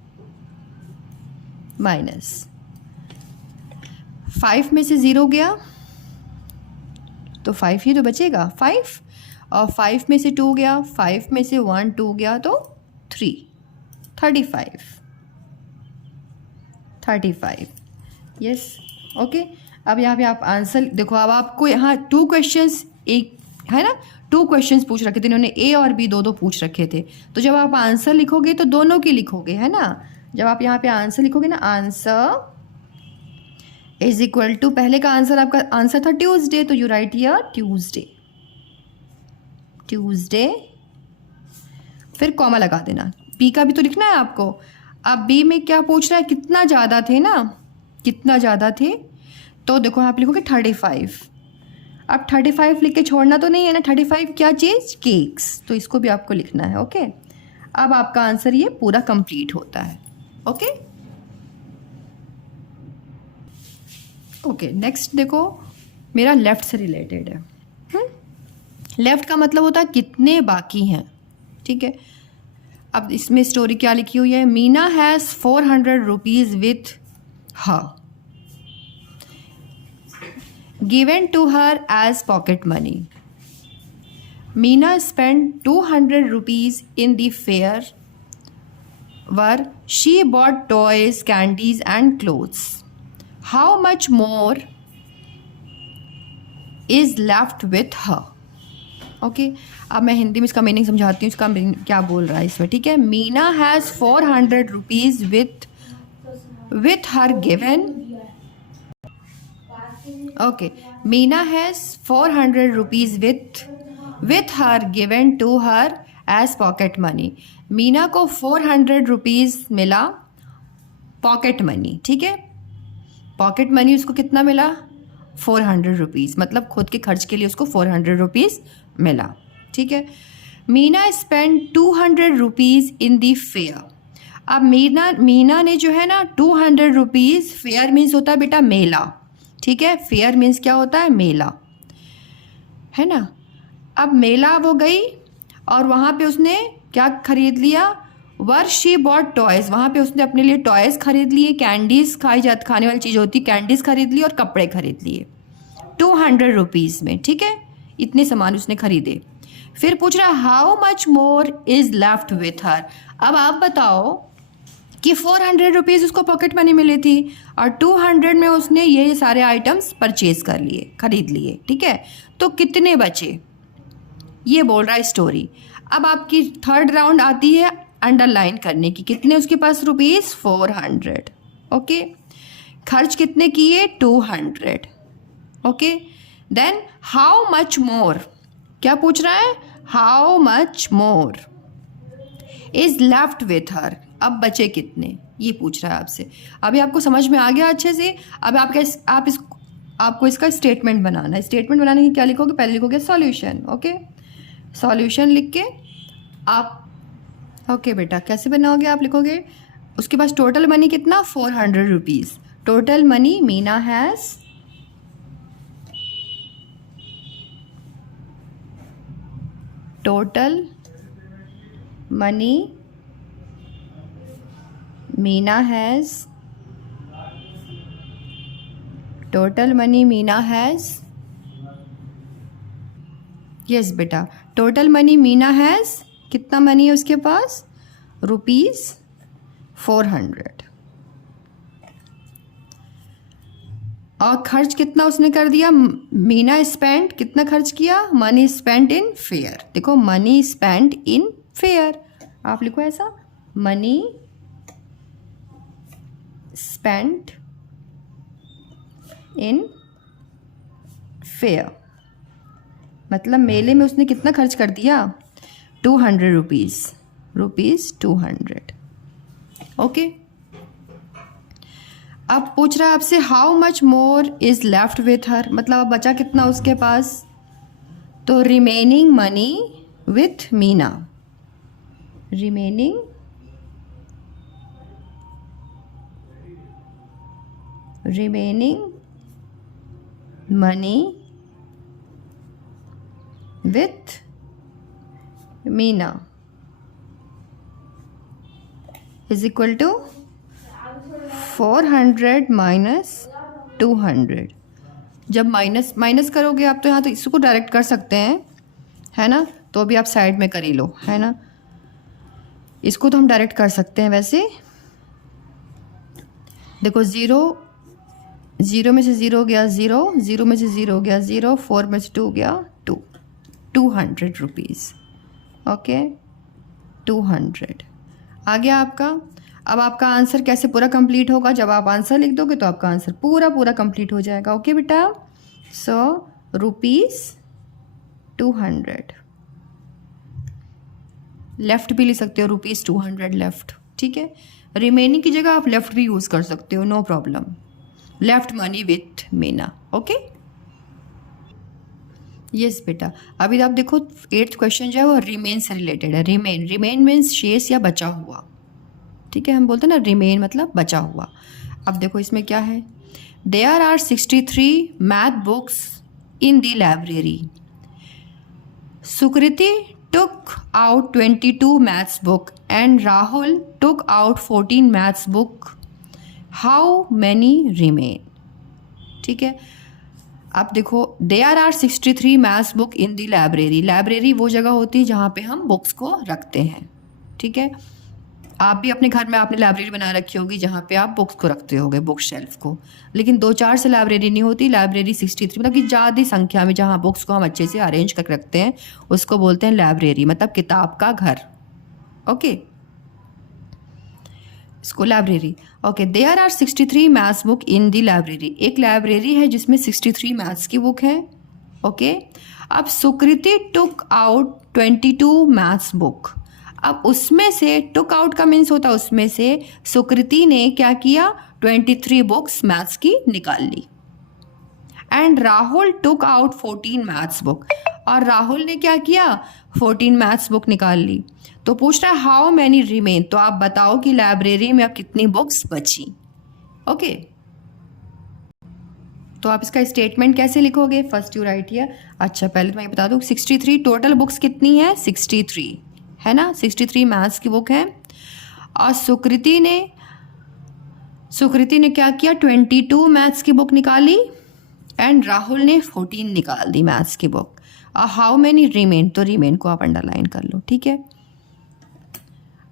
माइनस 5 में से 0 गया तो 5 ही तो बचेगा, 5, और 5 में से 2 गया, 5 में से 1 2 गया तो 3, 35 यस। ओके, अब यहाँ पे आप आंसर देखो। अब आपको यहाँ 2 क्वेश्चंस, एक है ना, 2 क्वेश्चंस पूछ रखे थे इन्होंने, ए और बी दो पूछ रखे थे। तो जब आप आंसर लिखोगे तो दोनों की लिखोगे, है ना। जब आप यहाँ पे आंसर लिखोगे ना, आंसर इज इक्वल टू, पहले का आंसर आपका आंसर था ट्यूसडे, तो यू राइट हियर ट्यूसडे, फिर कॉमा लगा देना। बी का भी तो लिखना है आपको। अब बी में क्या पूछ रहा है, कितना ज़्यादा थे ना, कितना ज़्यादा थे। तो देखो आप लिखोगे 35। अब 35 लिख के छोड़ना तो नहीं है ना, 35 क्या चीज़, केक्स, तो इसको भी आपको लिखना है। ओके, अब आपका आंसर ये पूरा कंप्लीट होता है। ओके नेक्स्ट देखो, मेरा लेफ़्ट से रिलेटेड है। लेफ़्ट का मतलब होता है कितने बाकी हैं, ठीक है। अब इसमें स्टोरी क्या लिखी हुई है, Meena has 400 rupees with her given to her as pocket money. Meena spent 200 rupees in the fair where she bought toys, candies and clothes. How much more is left with her? Okay अब मैं हिंदी में इसका meaning समझाती हूँ, इसका meaning क्या बोल रहा है इसमें. ठीक है, Meena has 400 rupees with her given. Okay, Meena has 400 rupees with her given to her as pocket money. Meena को 400 रुपीज़ मिला पॉकेट मनी. ठीक है, पॉकेट मनी उसको कितना मिला, 400 रुपीज़, मतलब खुद के खर्च के लिए उसको 400 रुपीज़ मिला. ठीक है, Meena spend 200 rupees in the fair. अब मीना ने जो है ना 200 रुपीज़, फेयर मीन्स होता है बेटा मेला. ठीक है, फेयर मीन्स क्या होता है, मेला, है ना. अब मेला वो गई और वहाँ पे उसने क्या खरीद लिया, वर शी बॉट टॉयज़, वहाँ पे उसने अपने लिए टॉयज़ खरीद लिए, कैंडीज़ खाने वाली चीज़ होती, कैंडीज़ खरीद ली और कपड़े खरीद लिए 200 रुपीज़ में. ठीक है, इतने सामान उसने खरीदे. फिर पूछ रहा how much more is left with her. अब आप बताओ कि 400 रुपीज़ उसको पॉकेट मनी मिली थी और 200 में उसने ये सारे आइटम्स परचेज़ कर लिए, खरीद लिए. ठीक है, तो कितने बचे, ये बोल रहा है स्टोरी. अब आपकी थर्ड राउंड आती है अंडरलाइन करने की. कितने उसके पास रुपीज़, 400. ओके, खर्च कितने किए, 200. Okay, then how much more, क्या पूछ रहा है, how much more is left with her. अब बचे कितने, ये पूछ रहा है आपसे. अभी आपको समझ में आ गया अच्छे से. अब आपको इसका स्टेटमेंट बनाना है. स्टेटमेंट बनाने की क्या लिखोगे, पहले लिखोगे सॉल्यूशन. ओके, सॉल्यूशन लिख के आप, ओके बेटा कैसे बनाओगे, आप लिखोगे उसके पास टोटल मनी कितना, 400 rupees. Total money Meena has total money Meena has yes बेटा, टोटल मनी मीना हैज़, कितना मनी है उसके पास, रुपीज़ 400. और खर्च कितना उसने कर दिया, मीना स्पेंड, कितना खर्च किया, मनी स्पेंड इन फेयर. देखो मनी स्पेंड इन फेयर, आप लिखो ऐसा, मनी स्पेंड इन फेयर, मतलब मेले में उसने कितना खर्च कर दिया, 200 रुपीज़ 200. ओके, अब पूछ रहा है आपसे how much more is left with her, मतलब अब बचा कितना उसके पास, तो remaining money with Meena, remaining money with Meena is equal to 400 minus 200. जब माइनस करोगे आप तो यहाँ तो इसको डायरेक्ट कर सकते हैं, है ना, तो अभी आप साइड में कर ही लो, है ना. इसको तो हम डायरेक्ट कर सकते हैं वैसे. देखो ज़ीरो में से ज़ीरो गया ज़ीरो में से ज़ीरो गया ज़ीरो, 4 में से 2 गया 200 रुपीज़. ओके, 200 आ गया आपका. अब आपका आंसर कैसे पूरा कंप्लीट होगा, जब आप आंसर लिख दोगे तो आपका आंसर पूरा कंप्लीट हो जाएगा. ओके बेटा, सो रुपीज़ 200, लेफ़्ट भी लिख सकते हो, रुपीज़ 200 लेफ़्ट. ठीक है, रिमेनिंग की जगह आप लेफ़्ट भी यूज़ कर सकते हो, no problem. Left money with Meena. Okay, yes बेटा. अभी आप देखो 8th क्वेश्चन जो है वो रिमेन से रिलेटेड है. रिमेन मीन्स शेष या बचा हुआ. ठीक है, हम बोलते हैं ना रिमेन मतलब बचा हुआ. अब देखो इसमें क्या है, there are 63 math books in the library. Sukriti took out 22 maths book and Rahul took out 14 maths book. How many remain? ठीक है, अब देखो there are 63 maths book in the library. Library वो जगह होती है जहाँ पे हम बुक्स को रखते हैं. ठीक है, आप भी अपने घर में आपने लाइब्रेरी बना रखी होगी जहाँ पे आप बुक्स को रखते होगे, बुक शेल्फ को. लेकिन 2-4 से लाइब्रेरी नहीं होती. लाइब्रेरी 63 मतलब कि ज़्यादा संख्या में जहाँ बुक्स को हम अच्छे से अरेंज करके रखते हैं उसको बोलते हैं लाइब्रेरी, मतलब किताब का घर. ओके, इसको library. Okay, there are 63 maths book in the library. एक लाइब्रेरी है जिसमें 63 मैथ्स की बुक है. ओके, अब Sukriti took out 22 maths book. अब उसमें से टुक आउट का मीन्स होता है उसमें से सुकृति ने क्या किया, 23 बुक्स मैथ्स की निकाल ली. And Rahul took out 14 maths book. और राहुल ने क्या किया, 14 मैथ्स बुक निकाल ली. तो पूछ रहा है हाउ मैनी रिमेन. तो आप बताओ कि लाइब्रेरी में अब कितनी बुक्स बची. ओके, तो आप इसका स्टेटमेंट कैसे लिखोगे. First you right here. अच्छा, पहले तो मैं बता दूँ 63 टोटल बुक्स कितनी है, 63 है ना. 63 मैथ्स की बुक है. और सुकृति ने क्या किया, 22 मैथ्स की बुक निकाली. एंड राहुल ने 14 निकाल दी मैथ्स की बुक. और हाउ मैनी रिमेन, तो रिमेन को आप अंडरलाइन कर लो. ठीक है,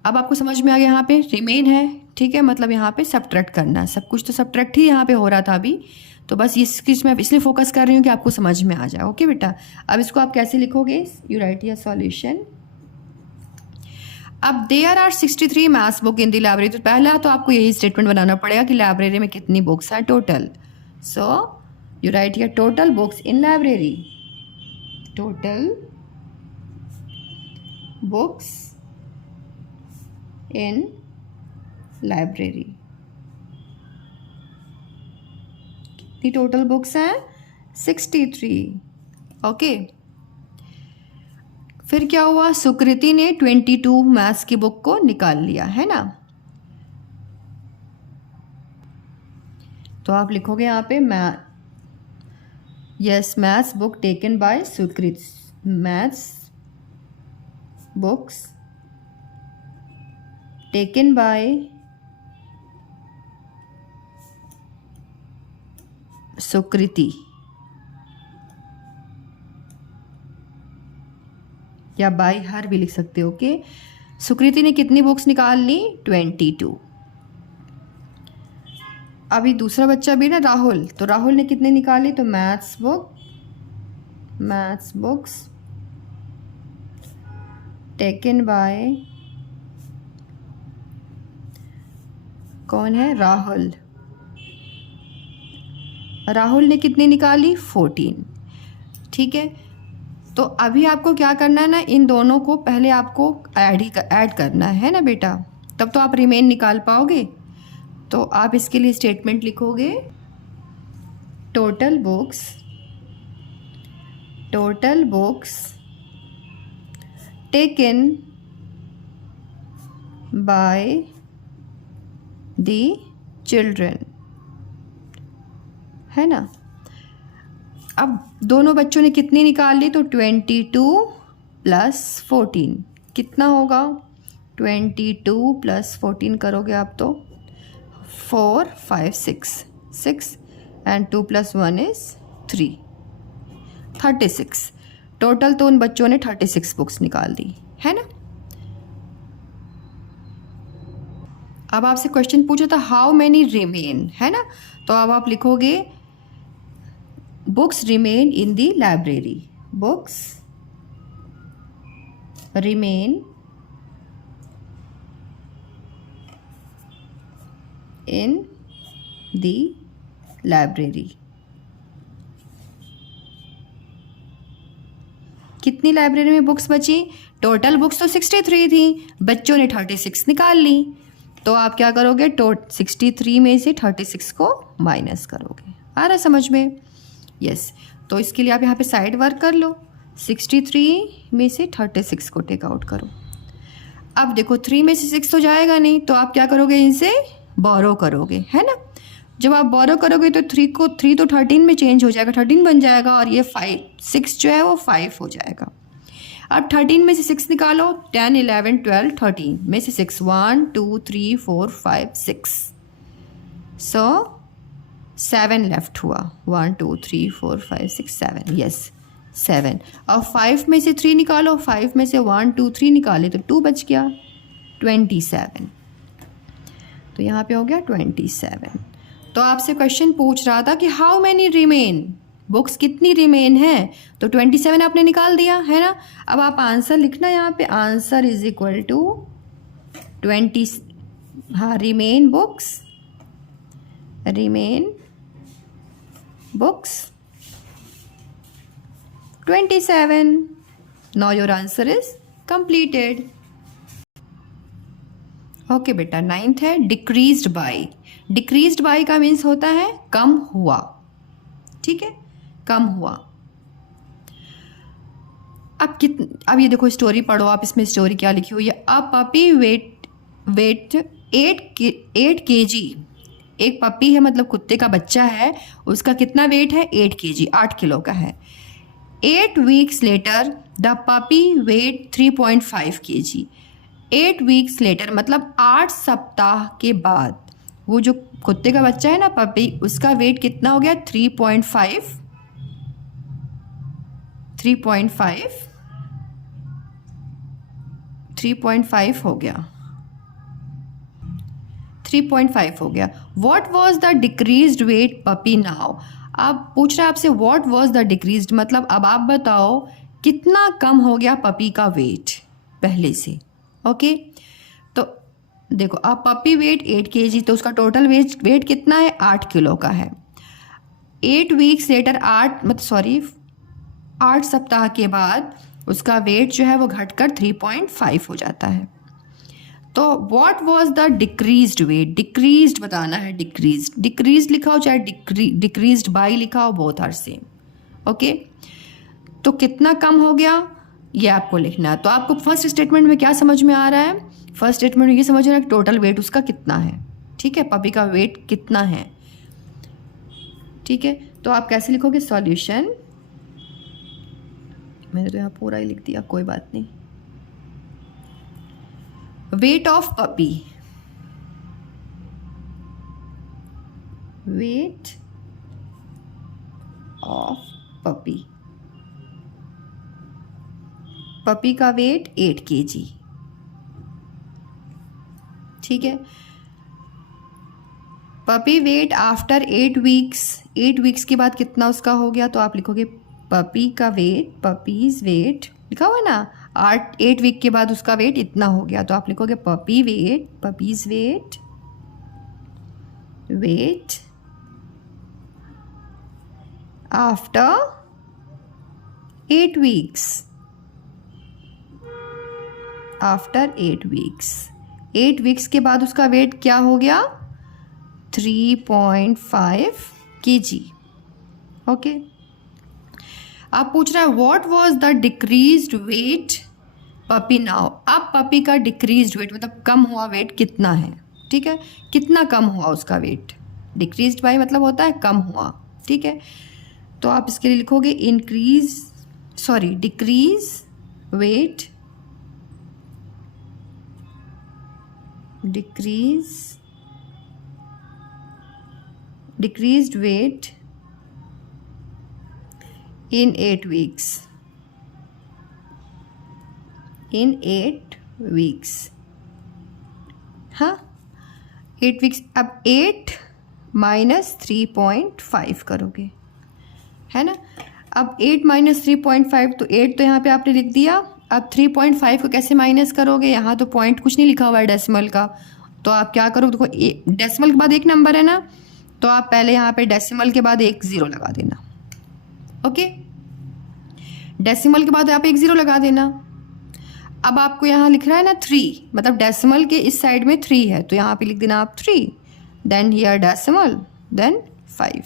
अब आपको समझ में आ गया यहाँ पे रिमेन है. ठीक है, मतलब यहाँ पे सब्ट्रैक्ट करना है. सब कुछ तो सब्ट्रैक्ट ही यहाँ पे हो रहा था अभी. तो बस इस चीज़ में इसलिए फोकस कर रही हूँ कि आपको समझ में आ जाए. ओके बेटा, अब इसको आप कैसे लिखोगे, यू राइट योर सॉल्यूशन. अब there are 63 maths book in the library. तो पहला तो आपको यही स्टेटमेंट बनाना पड़ेगा कि लाइब्रेरी में कितनी बुक्स हैं total. So you right here total books in library. Total books in library. कितनी टोटल बुक्स हैं, 63. ओके, फिर क्या हुआ, सुकृति ने 22 मैथ्स की बुक को निकाल लिया है ना. तो आप लिखोगे यहाँ पे maths book taken by Sukriti. Maths books taken by Sukriti, या बाय हर भी लिख सकते हो. ओके, सुकृति ने कितनी बुक्स निकाल ली, 22. अभी दूसरा बच्चा भी ना राहुल, तो राहुल ने कितने निकाली, तो मैथ्स बुक्स टेकन बाय, कौन है, राहुल ने कितनी निकाली, 14. ठीक है, तो अभी आपको क्या करना है ना, इन दोनों को पहले आपको ऐड करना है ना बेटा, तब तो आप रिमेन निकाल पाओगे. तो आप इसके लिए स्टेटमेंट लिखोगे, total books taken by the children, है ना. अब दोनों बच्चों ने कितनी निकाल ली, तो 22 + 14 कितना होगा, 22 + 14 करोगे आप तो 4, 5, 6 एंड 2 + 1 is 3, 36. टोटल तो उन बच्चों ने 36 बुक्स निकाल दी है ना. अब आपसे क्वेश्चन पूछा था हाउ मैनी रिमेन, है ना. तो अब आप लिखोगे books remain in the library. Books remain in the library. कितनी लाइब्रेरी में बुक्स बची, टोटल बुक्स तो 63 थी, बच्चों ने 36 निकाल ली. तो आप क्या करोगे, 63 में से 36 को माइनस करोगे. आ रहा समझ में, यस. तो इसके लिए आप यहाँ पे साइड वर्क कर लो. 63 में से 36 को टेक आउट करो. अब देखो 3 में से 6 तो जाएगा नहीं, तो आप क्या करोगे, इनसे बोरो करोगे, है ना. जब आप बोरो करोगे तो 3 तो 13 में चेंज हो जाएगा, 13 बन जाएगा, और ये 6 जो है वो 5 हो जाएगा. अब 13 में से 6 निकालो, 10 11 12 13 में से 6, 1 2 3 4 5 6, सो 7 लेफ्ट हुआ, 1 2 3 4 5 6 7, यस 7। अब 5 में से 3 निकालो, 5 में से 1 2 3 निकाले तो 2 बच गया, 27। तो यहाँ पे हो गया 27। तो आपसे क्वेश्चन पूछ रहा था कि हाउ मैनी रिमेन, बुक्स कितनी रिमेन है, तो 27 आपने निकाल दिया है ना। अब आप आंसर लिखना यहाँ पे, आंसर इज इक्वल टू 20, हाँ remain books, remain books 27। Now your answer is completed. Okay बेटा, 9th है डिक्रीज्ड बाय। डिक्रीज्ड बाय का मीन्स होता है कम हुआ, ठीक है, कम हुआ। अब ये देखो स्टोरी पढ़ो आप, इसमें स्टोरी क्या लिखी हुई है। A puppy weight 8 kg। एक पपी है मतलब कुत्ते का बच्चा है, उसका कितना वेट है, 8 kg, 8 किलो का है। 8 weeks later the puppy weight 3.5 kg। 8 weeks later मतलब 8 सप्ताह के बाद वो जो कुत्ते का बच्चा है ना पपी, उसका वेट कितना हो गया, 3.5 हो गया, 3.5 हो गया। What was the decreased weight puppy now. अब पूछ रहा है आपसे व्हाट वाज द डिक्रीज्ड, मतलब अब आप बताओ कितना कम हो गया पपी का वेट पहले से। ओके, तो देखो अब पपी वेट 8 kg, तो उसका टोटल वेट कितना है, 8 किलो का है। 8 weeks लेटर 8 सप्ताह के बाद उसका वेट जो है वो घटकर 3.5 हो जाता है। तो what was the decreased weight, decreased बताना है, डिक्रीज्ड लिखा हो चाहे डिक्रीज्ड बाय लिखा हो, बोथ आर सेम। ओके, तो कितना कम हो गया ये आपको लिखना है। तो आपको फर्स्ट स्टेटमेंट में क्या समझ में आ रहा है, फर्स्ट स्टेटमेंट में ये समझ रहा है कि टोटल वेट उसका कितना है, ठीक है, पपी का वेट कितना है, ठीक है। तो आप कैसे लिखोगे, सॉल्यूशन, मैंने तो यहाँ पूरा ही लिख दिया, कोई बात नहीं। Weight of puppy, weight of puppy, puppy का वेट 8 kg, ठीक है। Puppy weight after 8 weeks, 8 weeks के बाद कितना उसका हो गया, तो आप लिखोगे पपी का वेट, पपीज वेट लिखा हुआ है ना, 8 वीक के बाद उसका वेट इतना हो गया, तो आप लिखोगे puppy weight, puppy's weight, weight after 8 weeks, after 8 weeks, 8 weeks के बाद उसका वेट क्या हो गया, 3.5 kg। ओके, आप पूछ रहा है what was the decreased weight puppy now. अब पपी का डिक्रीज्ड वेट मतलब कम हुआ वेट कितना है, ठीक है, कितना कम हुआ उसका वेट, डिक्रीज्ड बाय मतलब होता है कम हुआ, ठीक है। तो आप इसके लिए लिखोगे decrease weight, decreased weight in 8 weeks, in 8 weeks, हाँ 8 weeks। अब 8 माइनस 3.5 करोगे, है ना। अब 8 माइनस 3.5, तो 8 तो यहाँ पे आपने लिख दिया। अब 3.5 को कैसे माइनस करोगे, यहाँ तो पॉइंट कुछ नहीं लिखा हुआ है डेसिमल का, तो आप क्या करोगे, देखो डेसिमल के बाद एक नंबर है ना, तो आप पहले यहाँ पे डेसिमल के बाद एक 0 लगा देना। ओके, डेसिमल के बाद यहाँ पे एक 0 लगा देना। अब आपको यहाँ लिख रहा है ना 3, मतलब डेसिमल के इस साइड में 3 है, तो यहाँ पे लिख देना आप 3, देन हियर डेसिमल, देन 5।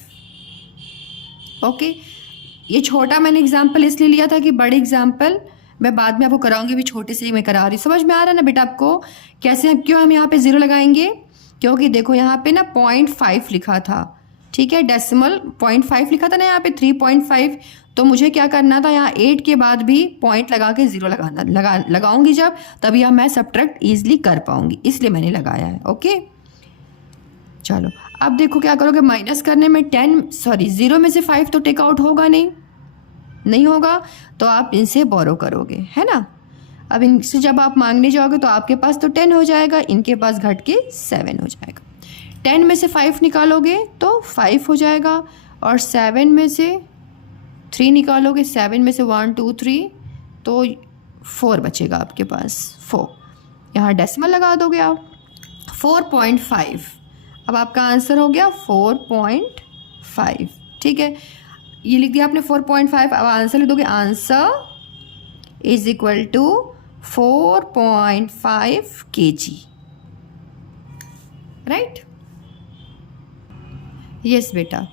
ओके, ये छोटा मैंने एग्जाम्पल इसलिए लिया था कि बड़े एग्जाम्पल मैं बाद में आपको कराऊंगी, भी छोटे से ही मैं करा रही हूँ। समझ में आ रहा है ना बेटा आपको, कैसे क्यों हम यहाँ पे 0 लगाएंगे, क्योंकि देखो यहाँ पे ना 0.5 लिखा था, ठीक है, डेसिमल 0.5 लिखा था ना यहाँ पे 3.5, तो मुझे क्या करना था, यहाँ 8 के बाद भी पॉइंट लगा के 0 लगाऊंगी जब, तभी हम मैं सब्ट्रैक्ट ईजिली कर पाऊंगी, इसलिए मैंने लगाया है। ओके चलो अब देखो क्या करोगे, माइनस करने में 0 में से 5 तो टेक आउट होगा नहीं होगा, तो आप इनसे बोरो करोगे, है ना। अब इनसे जब आप मांगने जाओगे तो आपके पास तो 10 हो जाएगा, इनके पास घट के 7 हो जाएगा। 10 में से 5 निकालोगे तो 5 हो जाएगा, और 7 में से 3 निकालोगे, 7 में से 1 2 3 तो 4 बचेगा आपके पास, 4। यहाँ डेसिमल लगा दोगे आप, 4.5। अब आपका आंसर हो गया 4.5, ठीक है। ये लिख दिया आपने 4.5। अब आंसर लिख दोगे, answer is equal to 4.5 kg, right. Yes बेटा।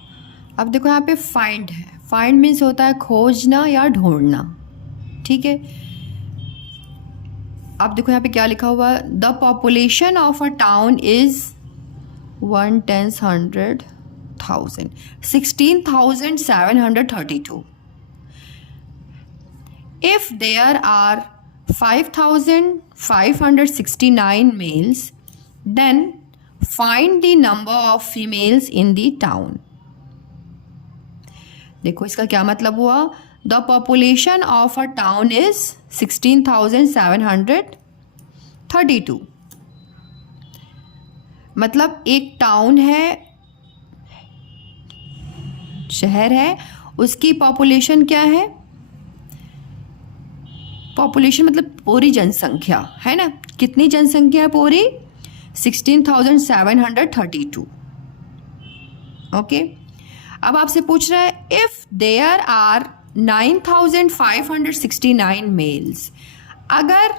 अब देखो यहाँ पे फाइंड है, फाइंड मीन्स होता है खोजना या ढूंढना, ठीक है। अब देखो यहाँ पे क्या लिखा हुआ है, the population of a town is 1/10,100,000, 16,732. If there are 5,569 males, then find the number of females in the town. देखो इसका क्या मतलब हुआ, the population of a town is 16,732। मतलब एक टाउन है, शहर है, उसकी पॉपुलेशन क्या है, पॉपुलेशन मतलब पूरी जनसंख्या, है ना। कितनी जनसंख्या है पूरी, 16,732। ओके अब आपसे पूछ रहा है, इफ देयर आर 9,569 मेल्स, अगर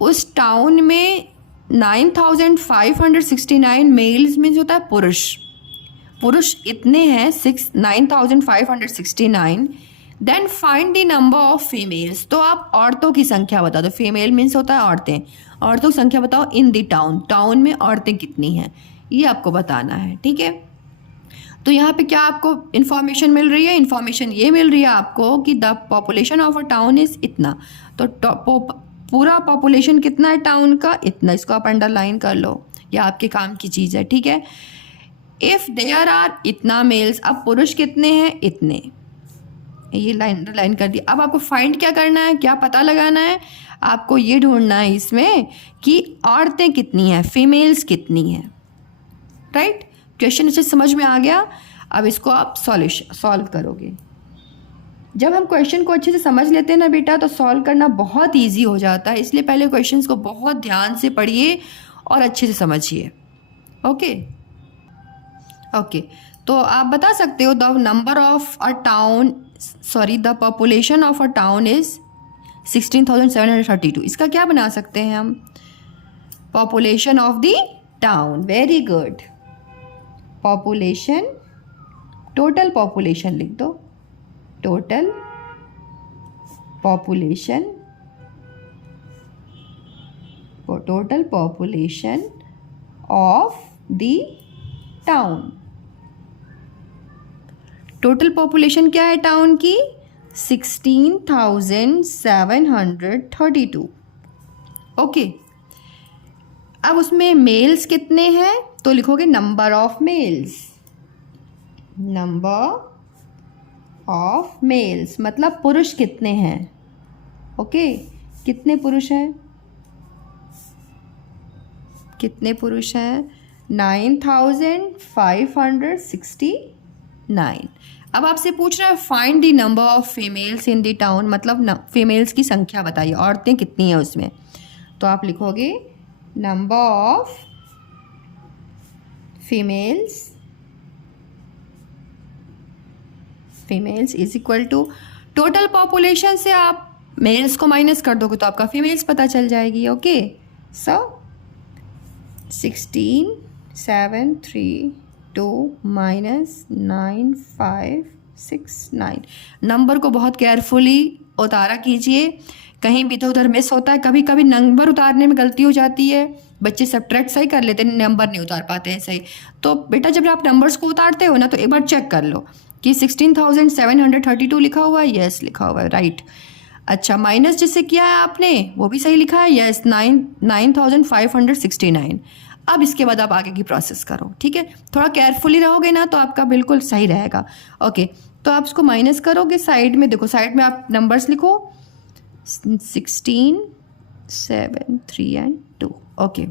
उस टाउन में 9,569 मेल्स मीन्स होता है पुरुष इतने हैं 9,569, then find the number of females, तो आप औरतों की संख्या बता दो। फीमेल मीन्स होता है औरतें, औरतों की संख्या बताओ इन द टाउन में औरतें कितनी हैं, ये आपको बताना है, ठीक है। तो यहाँ पे क्या आपको इन्फॉर्मेशन मिल रही है, इन्फॉर्मेशन ये मिल रही है आपको कि the population of a town is इतना, तो पूरा पॉपुलेशन कितना है टाउन का, इतना। इसको आप अंडरलाइन कर लो, या आपके काम की चीज़ है, ठीक है। इफ़ देयर आर इतना मेल्स, अब पुरुष कितने हैं, इतने, ये लाइन कर दी। अब आपको फाइंड क्या करना है, क्या पता लगाना है, आपको ये ढूंढना है इसमें कि औरतें कितनी हैं, फीमेल्स कितनी हैं, राइट। क्वेश्चन अच्छे समझ में आ गया। अब इसको आप सॉल्व करोगे। जब हम क्वेश्चन को अच्छे से समझ लेते हैं ना बेटा, तो सॉल्व करना बहुत इजी हो जाता है। इसलिए पहले क्वेश्चंस को बहुत ध्यान से पढ़िए और अच्छे से समझिए। ओके, तो आप बता सकते हो, the number of a town, the population of a town is 16,732। इसका क्या बना सकते हैं हम, population of the town. Very good. Population, total population लिख दो, total population of the town. Total population क्या है टाउन की, 16,732। ओके, अब उसमें मेल्स कितने हैं, तो लिखोगे नंबर ऑफ मेल्स, मतलब पुरुष कितने हैं। ओके, कितने पुरुष हैं, 9,569। अब आपसे पूछ रहा है find the number of females in the town, मतलब फीमेल्स की संख्या बताइए, औरतें कितनी हैं उसमें। तो आप लिखोगे number of females is equal to total population से आप मेल्स को माइनस कर दोगे तो आपका फीमेल्स पता चल जाएगी। ओके, सो 16,732 माइनस 9,569। नंबर को बहुत केयरफुली उतारा कीजिए, कहीं भी तो उधर मिस होता है। कभी कभी नंबर उतारने में गलती हो जाती है, बच्चे सब्ट्रैक्ट सही कर लेते हैं, नंबर नहीं उतार पाते हैं सही। तो बेटा जब आप नंबर्स को उतारते हो ना, तो एक बार चेक कर लो कि 16,732 लिखा हुआ है, यस लिखा हुआ है, राइट। अच्छा, माइनस जिससे किया है आपने वो भी सही लिखा है, यस, 9,569। अब इसके बाद आप आगे की प्रोसेस करो, ठीक है। थोड़ा केयरफुली रहोगे ना तो आपका बिल्कुल सही रहेगा। ओके, तो आप इसको माइनस करोगे, साइड में देखो, साइड में आप नंबर्स लिखो 16, 7, 3 एंड 2। ओके,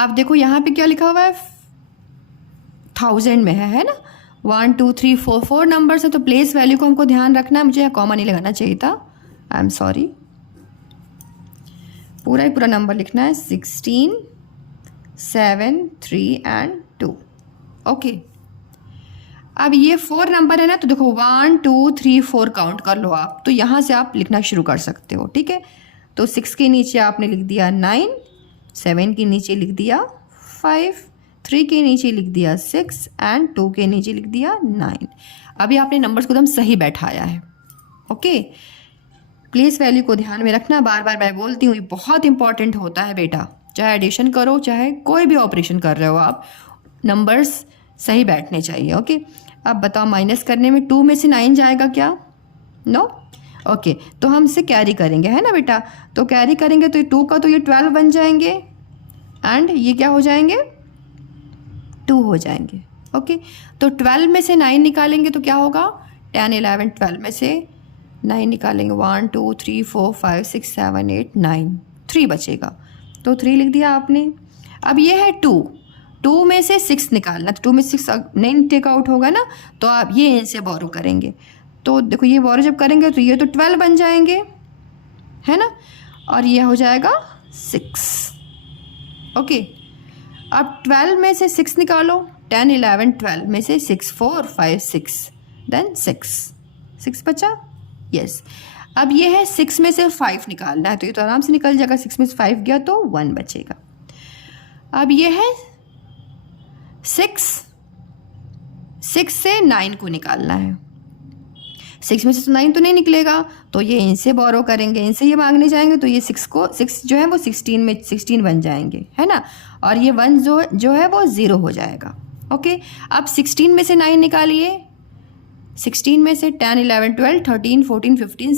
अब देखो यहाँ पे क्या लिखा हुआ है, 1000 में है ना, 1 2 3 4 4 नंबर्स है, तो प्लेस वैल्यू को हमको ध्यान रखना है। मुझे यहाँ कॉमा नहीं लगाना चाहिए था, आई एम सॉरी। पूरा ही पूरा नंबर लिखना है, 16, 7, 3 एंड 2। ओके, अब ये 4 नंबर है ना, तो देखो 1 2 3 4 काउंट कर लो आप, तो यहाँ से आप लिखना शुरू कर सकते हो, ठीक है। तो 6 के नीचे आपने लिख दिया 9, 7 के नीचे लिख दिया 5, 3 के नीचे लिख दिया 6 एंड 2 के नीचे लिख दिया 9। अभी आपने नंबर्स को एकदम सही बैठाया है। ओके, प्लेस वैल्यू को ध्यान में रखना, बार बार मैं बोलती हूँ, ये बहुत इंपॉर्टेंट होता है बेटा। चाहे एडिशन करो, चाहे कोई भी ऑपरेशन कर रहे हो आप, नंबर्स सही बैठने चाहिए। ओके, अब बताओ माइनस करने में 2 में से 9 जाएगा क्या? नो। ओके, तो हम इसे कैरी करेंगे, है ना बेटा। तो कैरी करेंगे तो ये 2 का तो ये 12 बन जाएंगे एंड ये क्या हो जाएंगे, 2 हो जाएंगे। ओके, तो 12 में से 9 निकालेंगे तो क्या होगा, 10 11 12 में से 9 निकालेंगे, 1 2 3 4 5 6 7 8 9, 3 बचेगा, तो 3 लिख दिया आपने। अब ये है 2 में से 6 निकालना, तो 2 में 6 नहीं टेक आउट होगा ना, तो आप ये इनसे बोरो करेंगे। तो देखो ये बोरो जब करेंगे तो ये तो 12 बन जाएंगे, है ना, और ये हो जाएगा 6। ओके, अब 12 में से 6 निकालो, 10 11 12 में से 6 4 5 6 देन 6 बचा, यस। अब ये है 6 में से 5 निकालना है, तो ये तो आराम से निकल जाएगा, 6 में से 5 गया तो 1 बचेगा। अब ये है 6 से 9 को निकालना है, 6 में से तो 9 तो नहीं निकलेगा, तो ये इनसे बोरो करेंगे, इनसे ये मांगने जाएंगे, तो ये 6 जो है वो 16 में 16 बन जाएंगे, है ना, और ये 1 जो है वो 0 हो जाएगा। ओके, अब 16 में से 9 निकालिए, 16 में से 10 11 12 13 14 15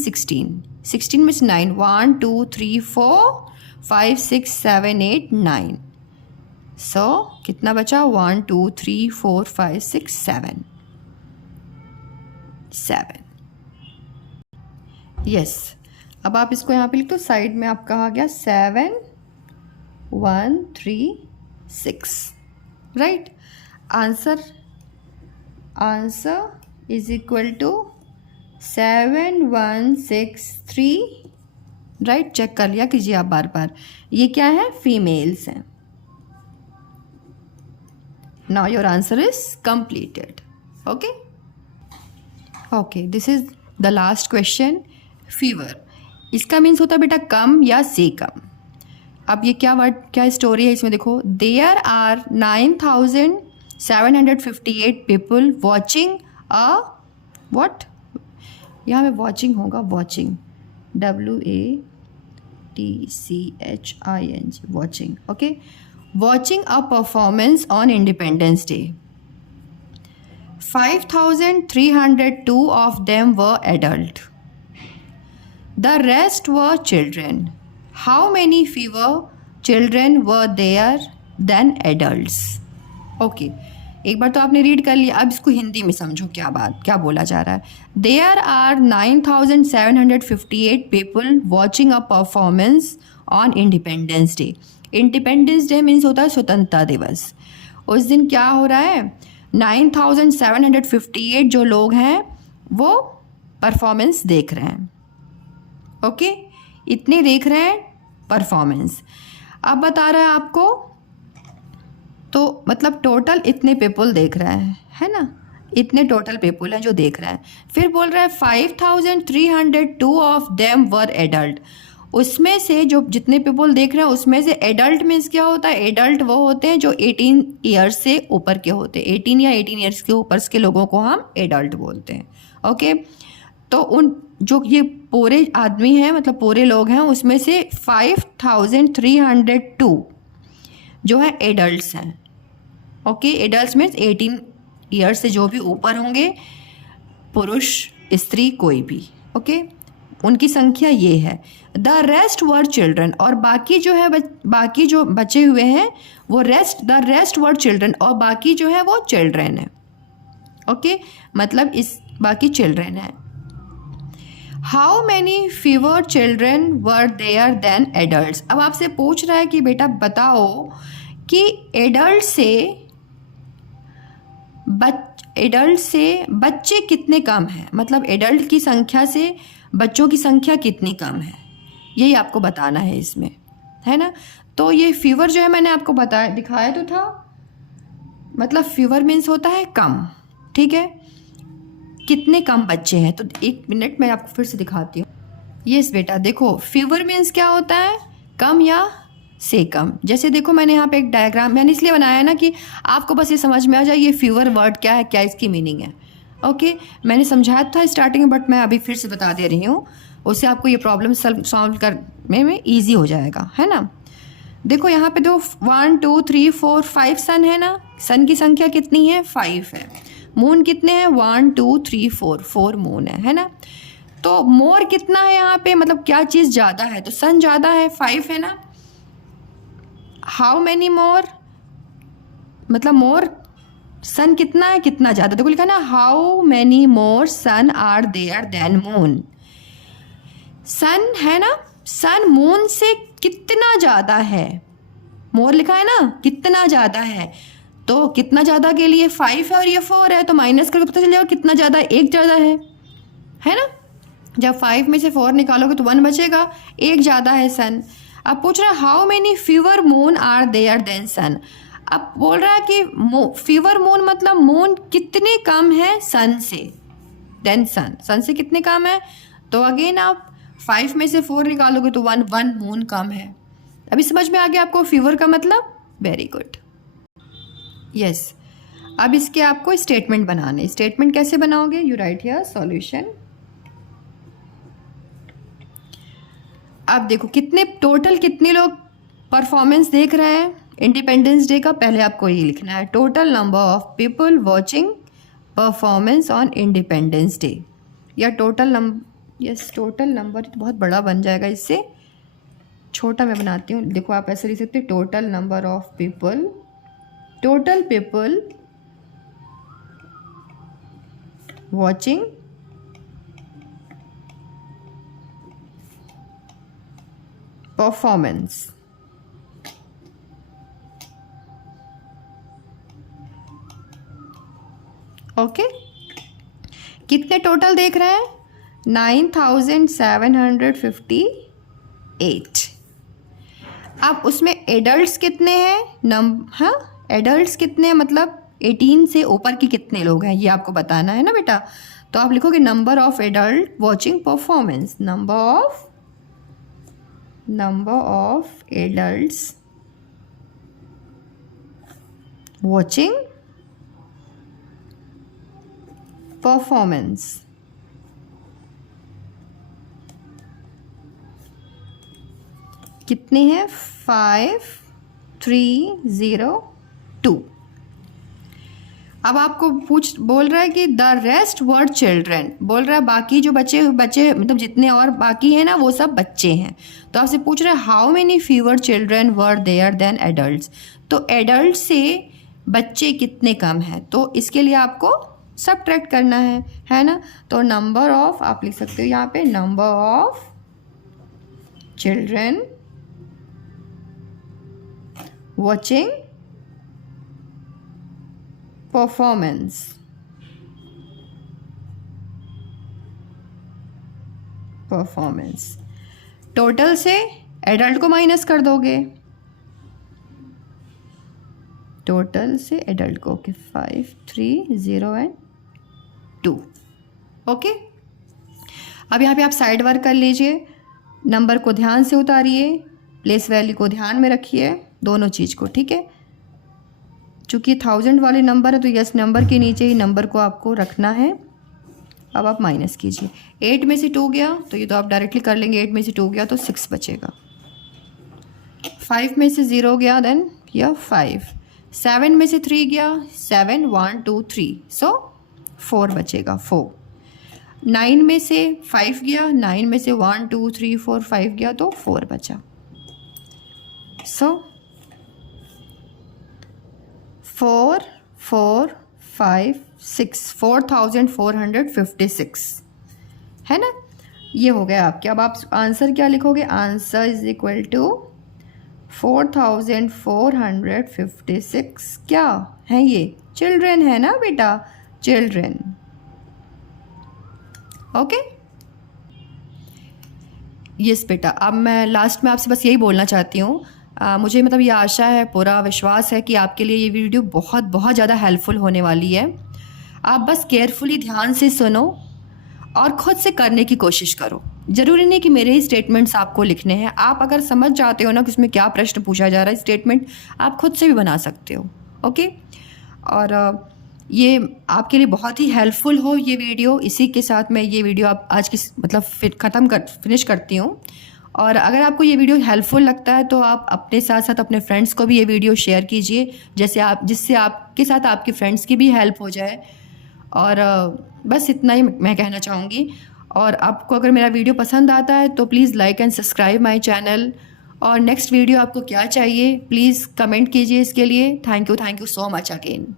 16 में से 9, 1 2 3 4 5 6 7 8 9, सो कितना बचा, 1 2 3 4 5 6 7। यस, अब आप इसको यहाँ पे लिख दो, साइड में आपका आ गया 7 1 3 6, right. Answer is equal to 7163, right. Check कर लिया कीजिए आप बार बार, ये क्या है, फीमेल्स हैं। Now your answer is completed. Okay, this is the last question, fever. इसका मीन्स होता है बेटा कम या से कम। अब ये क्या स्टोरी है इसमें, देखो, there are 9,758 people watching a what, यहाँ में वॉचिंग होगा, watching WATCHING, watching. Okay, watching a performance on Independence Day. 5,302 of them were adult. The rest were children. How many fewer children were there than adults? Okay, एक बार तो आपने read कर लिया, अब इसको हिंदी में समझो क्या बोला जा रहा है। There are 9,758 people watching a performance on Independence Day. Independence Day means होता है स्वतंत्रता दिवस। उस दिन क्या हो रहा है, 9,758 जो लोग हैं वो परफॉर्मेंस देख रहे हैं। ओके, इतने देख रहे हैं परफॉर्मेंस। अब बता रहा है आपको, तो मतलब टोटल इतने पीपल देख रहे हैं, है ना, इतने टोटल पीपल हैं जो देख रहे हैं। फिर बोल रहा है 5,302 ऑफ देम वर एडल्ट। उसमें से जो जितने पीपल देख रहे हैं उसमें से एडल्ट मीन्स क्या होता है, एडल्ट वो होते हैं जो 18 ईयर्स से ऊपर के होते हैं, 18 या 18 ईयर्स के ऊपर के लोगों को हम एडल्ट बोलते हैं। ओके, तो उन जो ये पूरे आदमी हैं, मतलब पूरे लोग हैं, उसमें से 5,302 जो है एडल्ट्स हैं। ओके, एडल्ट्स मीन्स 18 ईयर से जो भी ऊपर होंगे, पुरुष स्त्री कोई भी, ओके, उनकी संख्या ये है। द रेस्ट वर चिल्ड्रन, और बाकी जो है बाकी जो बचे हुए हैं वो द रेस्ट वर चिल्ड्रन, और बाकी जो है वो चिल्ड्रन है, ओके, मतलब इस बाकी चिल्ड्रन है। How many fewer children were there than adult. अब आपसे पूछ रहा है कि बेटा बताओ कि एडल्ट से बच्चे कितने कम हैं, मतलब एडल्ट की संख्या से बच्चों की संख्या कितनी कम है, यही आपको बताना है इसमें, है ना। तो ये फीवर जो है मैंने आपको दिखाया तो था, मतलब फीवर मीन्स होता है कम, ठीक है, कितने कम बच्चे हैं। तो एक मिनट मैं आपको फिर से दिखाती हूँ। यस बेटा देखो, फीवर मीन्स क्या होता है, कम या से कम। जैसे देखो मैंने यहाँ पे एक डायग्राम मैंने इसलिए बनाया है ना कि आपको बस ये समझ में आ जाए ये फीवर वर्ड क्या है, क्या इसकी मीनिंग है, ओके। मैंने समझाया था स्टार्टिंग में, बट मैं अभी फिर से बता दे रही हूँ, उससे आपको ये प्रॉब्लम सॉल्व करने में ईजी हो जाएगा, है ना। देखो यहाँ पे दो 1 2 3 4 5 सन है ना, सन की संख्या कितनी है, 5 है। मून कितने हैं, 1 2 3 4 मून है ना। तो मोर कितना है यहाँ पे, मतलब क्या चीज़ ज़्यादा है, तो सन ज़्यादा है, 5 है ना। हाउ मैनी मोर, मतलब मोर सन कितना है, कितना ज़्यादा, देखो लिखा ना, how many more sun are there than moon. Sun है ना, सन मून से कितना ज़्यादा है, मोर लिखा है ना, कितना ज़्यादा है, तो कितना ज़्यादा के लिए 5 है और ये 4 है, तो माइनस करके पता चल जाएगा कितना ज़्यादा है, 1 ज़्यादा है ना। जब 5 में से 4 निकालोगे तो 1 बचेगा, 1 ज़्यादा है सन। अब पूछ रहा है how many fewer moon are there than sun. अब बोल रहा है कि फीवर मून मतलब मून कितने कम है सन से, देन सन से कितने कम है, तो अगेन आप 5 में से 4 निकालोगे तो 1 मून कम है। अभी समझ में आ गया आपको फीवर का मतलब, वेरी गुड, यस। अब इसके आपको स्टेटमेंट बनाने, स्टेटमेंट कैसे बनाओगे, यू राइट हियर सॉल्यूशन। अब देखो टोटल कितने लोग परफॉर्मेंस देख रहे हैं इंडिपेंडेंस डे का, पहले आपको ये लिखना है, total number of people watching performance on Independence Day, या total number, yes total number तो बहुत बड़ा बन जाएगा, इससे छोटा मैं बनाती हूँ। देखो आप ऐसे लिख सकते हैं, total number of people, total people watching performance, okay. कितने टोटल देख रहे हैं, 9758। अब उसमें एडल्ट्स कितने हैं, हाँ एडल्ट्स कितने हैं, मतलब 18 से ऊपर के कितने लोग हैं, ये आपको बताना है ना बेटा। तो आप लिखोगे number of adult watching performance, number of adults watching performance, कितने हैं, 5302। अब आपको बोल रहा है कि द रेस्ट वर चिल्ड्रन, बोल रहा है बाकी जो बचे मतलब जितने और बाकी हैं ना वो सब बच्चे हैं। तो आपसे पूछ रहा है how many fewer children were there than adults, तो एडल्ट से बच्चे कितने कम हैं, तो इसके लिए आपको सबट्रैक्ट करना है ना। तो नंबर ऑफ आप लिख सकते हो यहाँ पे, number of children watching performance, total से एडल्ट को माइनस कर दोगे, टोटल से एडल्ट को, ओके 5302, ओके। अब यहाँ पे आप साइड वर्क कर लीजिए, नंबर को ध्यान से उतारिए, प्लेस वैल्यू को ध्यान में रखिए, दोनों चीज़ को, ठीक है। चूँकि 1000 वाले नंबर है तो यस नंबर के नीचे ही नंबर को आपको रखना है। अब आप माइनस कीजिए, 8 में से 2 गया तो ये तो आप डायरेक्टली कर लेंगे, 8 में से 2 गया तो 6 बचेगा, 5 में से 0 गया देन यह 5, 7 में से 3 गया, 7 1 2 3, सो 4 बचेगा, 4। 9 में से 5 गया, 9 में से 1 2 3 4 5 गया तो 4 बचा। सो 4 4 5 6, 4456 है ना, ये हो गया आपके। अब आप आंसर क्या लिखोगे? आंसर इज इक्वल टू 4456 क्या है? ये चिल्ड्रेन है ना बेटा, चिल्ड्रेन। ओके यस बेटा। अब मैं लास्ट में आपसे बस यही बोलना चाहती हूँ, मुझे मतलब ये आशा है, पूरा विश्वास है कि आपके लिए ये वीडियो बहुत बहुत ज़्यादा हेल्पफुल होने वाली है। आप बस केयरफुली ध्यान से सुनो और ख़ुद से करने की कोशिश करो। ज़रूरी नहीं कि मेरे ही स्टेटमेंट्स आपको लिखने हैं, आप अगर समझ जाते हो ना कि उसमें क्या प्रश्न पूछा जा रहा है, स्टेटमेंट आप खुद से भी बना सकते हो। ओके, और ये आपके लिए बहुत ही हेल्पफुल हो ये वीडियो। इसी के साथ मैं ये वीडियो आप आज की मतलब फिनिश करती हूँ। और अगर आपको ये वीडियो हेल्पफुल लगता है तो आप अपने साथ साथ अपने फ्रेंड्स को भी ये वीडियो शेयर कीजिए, जिससे आपके साथ आपके फ्रेंड्स की भी हेल्प हो जाए। और बस इतना ही मैं कहना चाहूँगी। और आपको अगर मेरा वीडियो पसंद आता है तो please like and subscribe my channel. और नेक्स्ट वीडियो आपको क्या चाहिए प्लीज़ कमेंट कीजिए इसके लिए। Thank you so much again.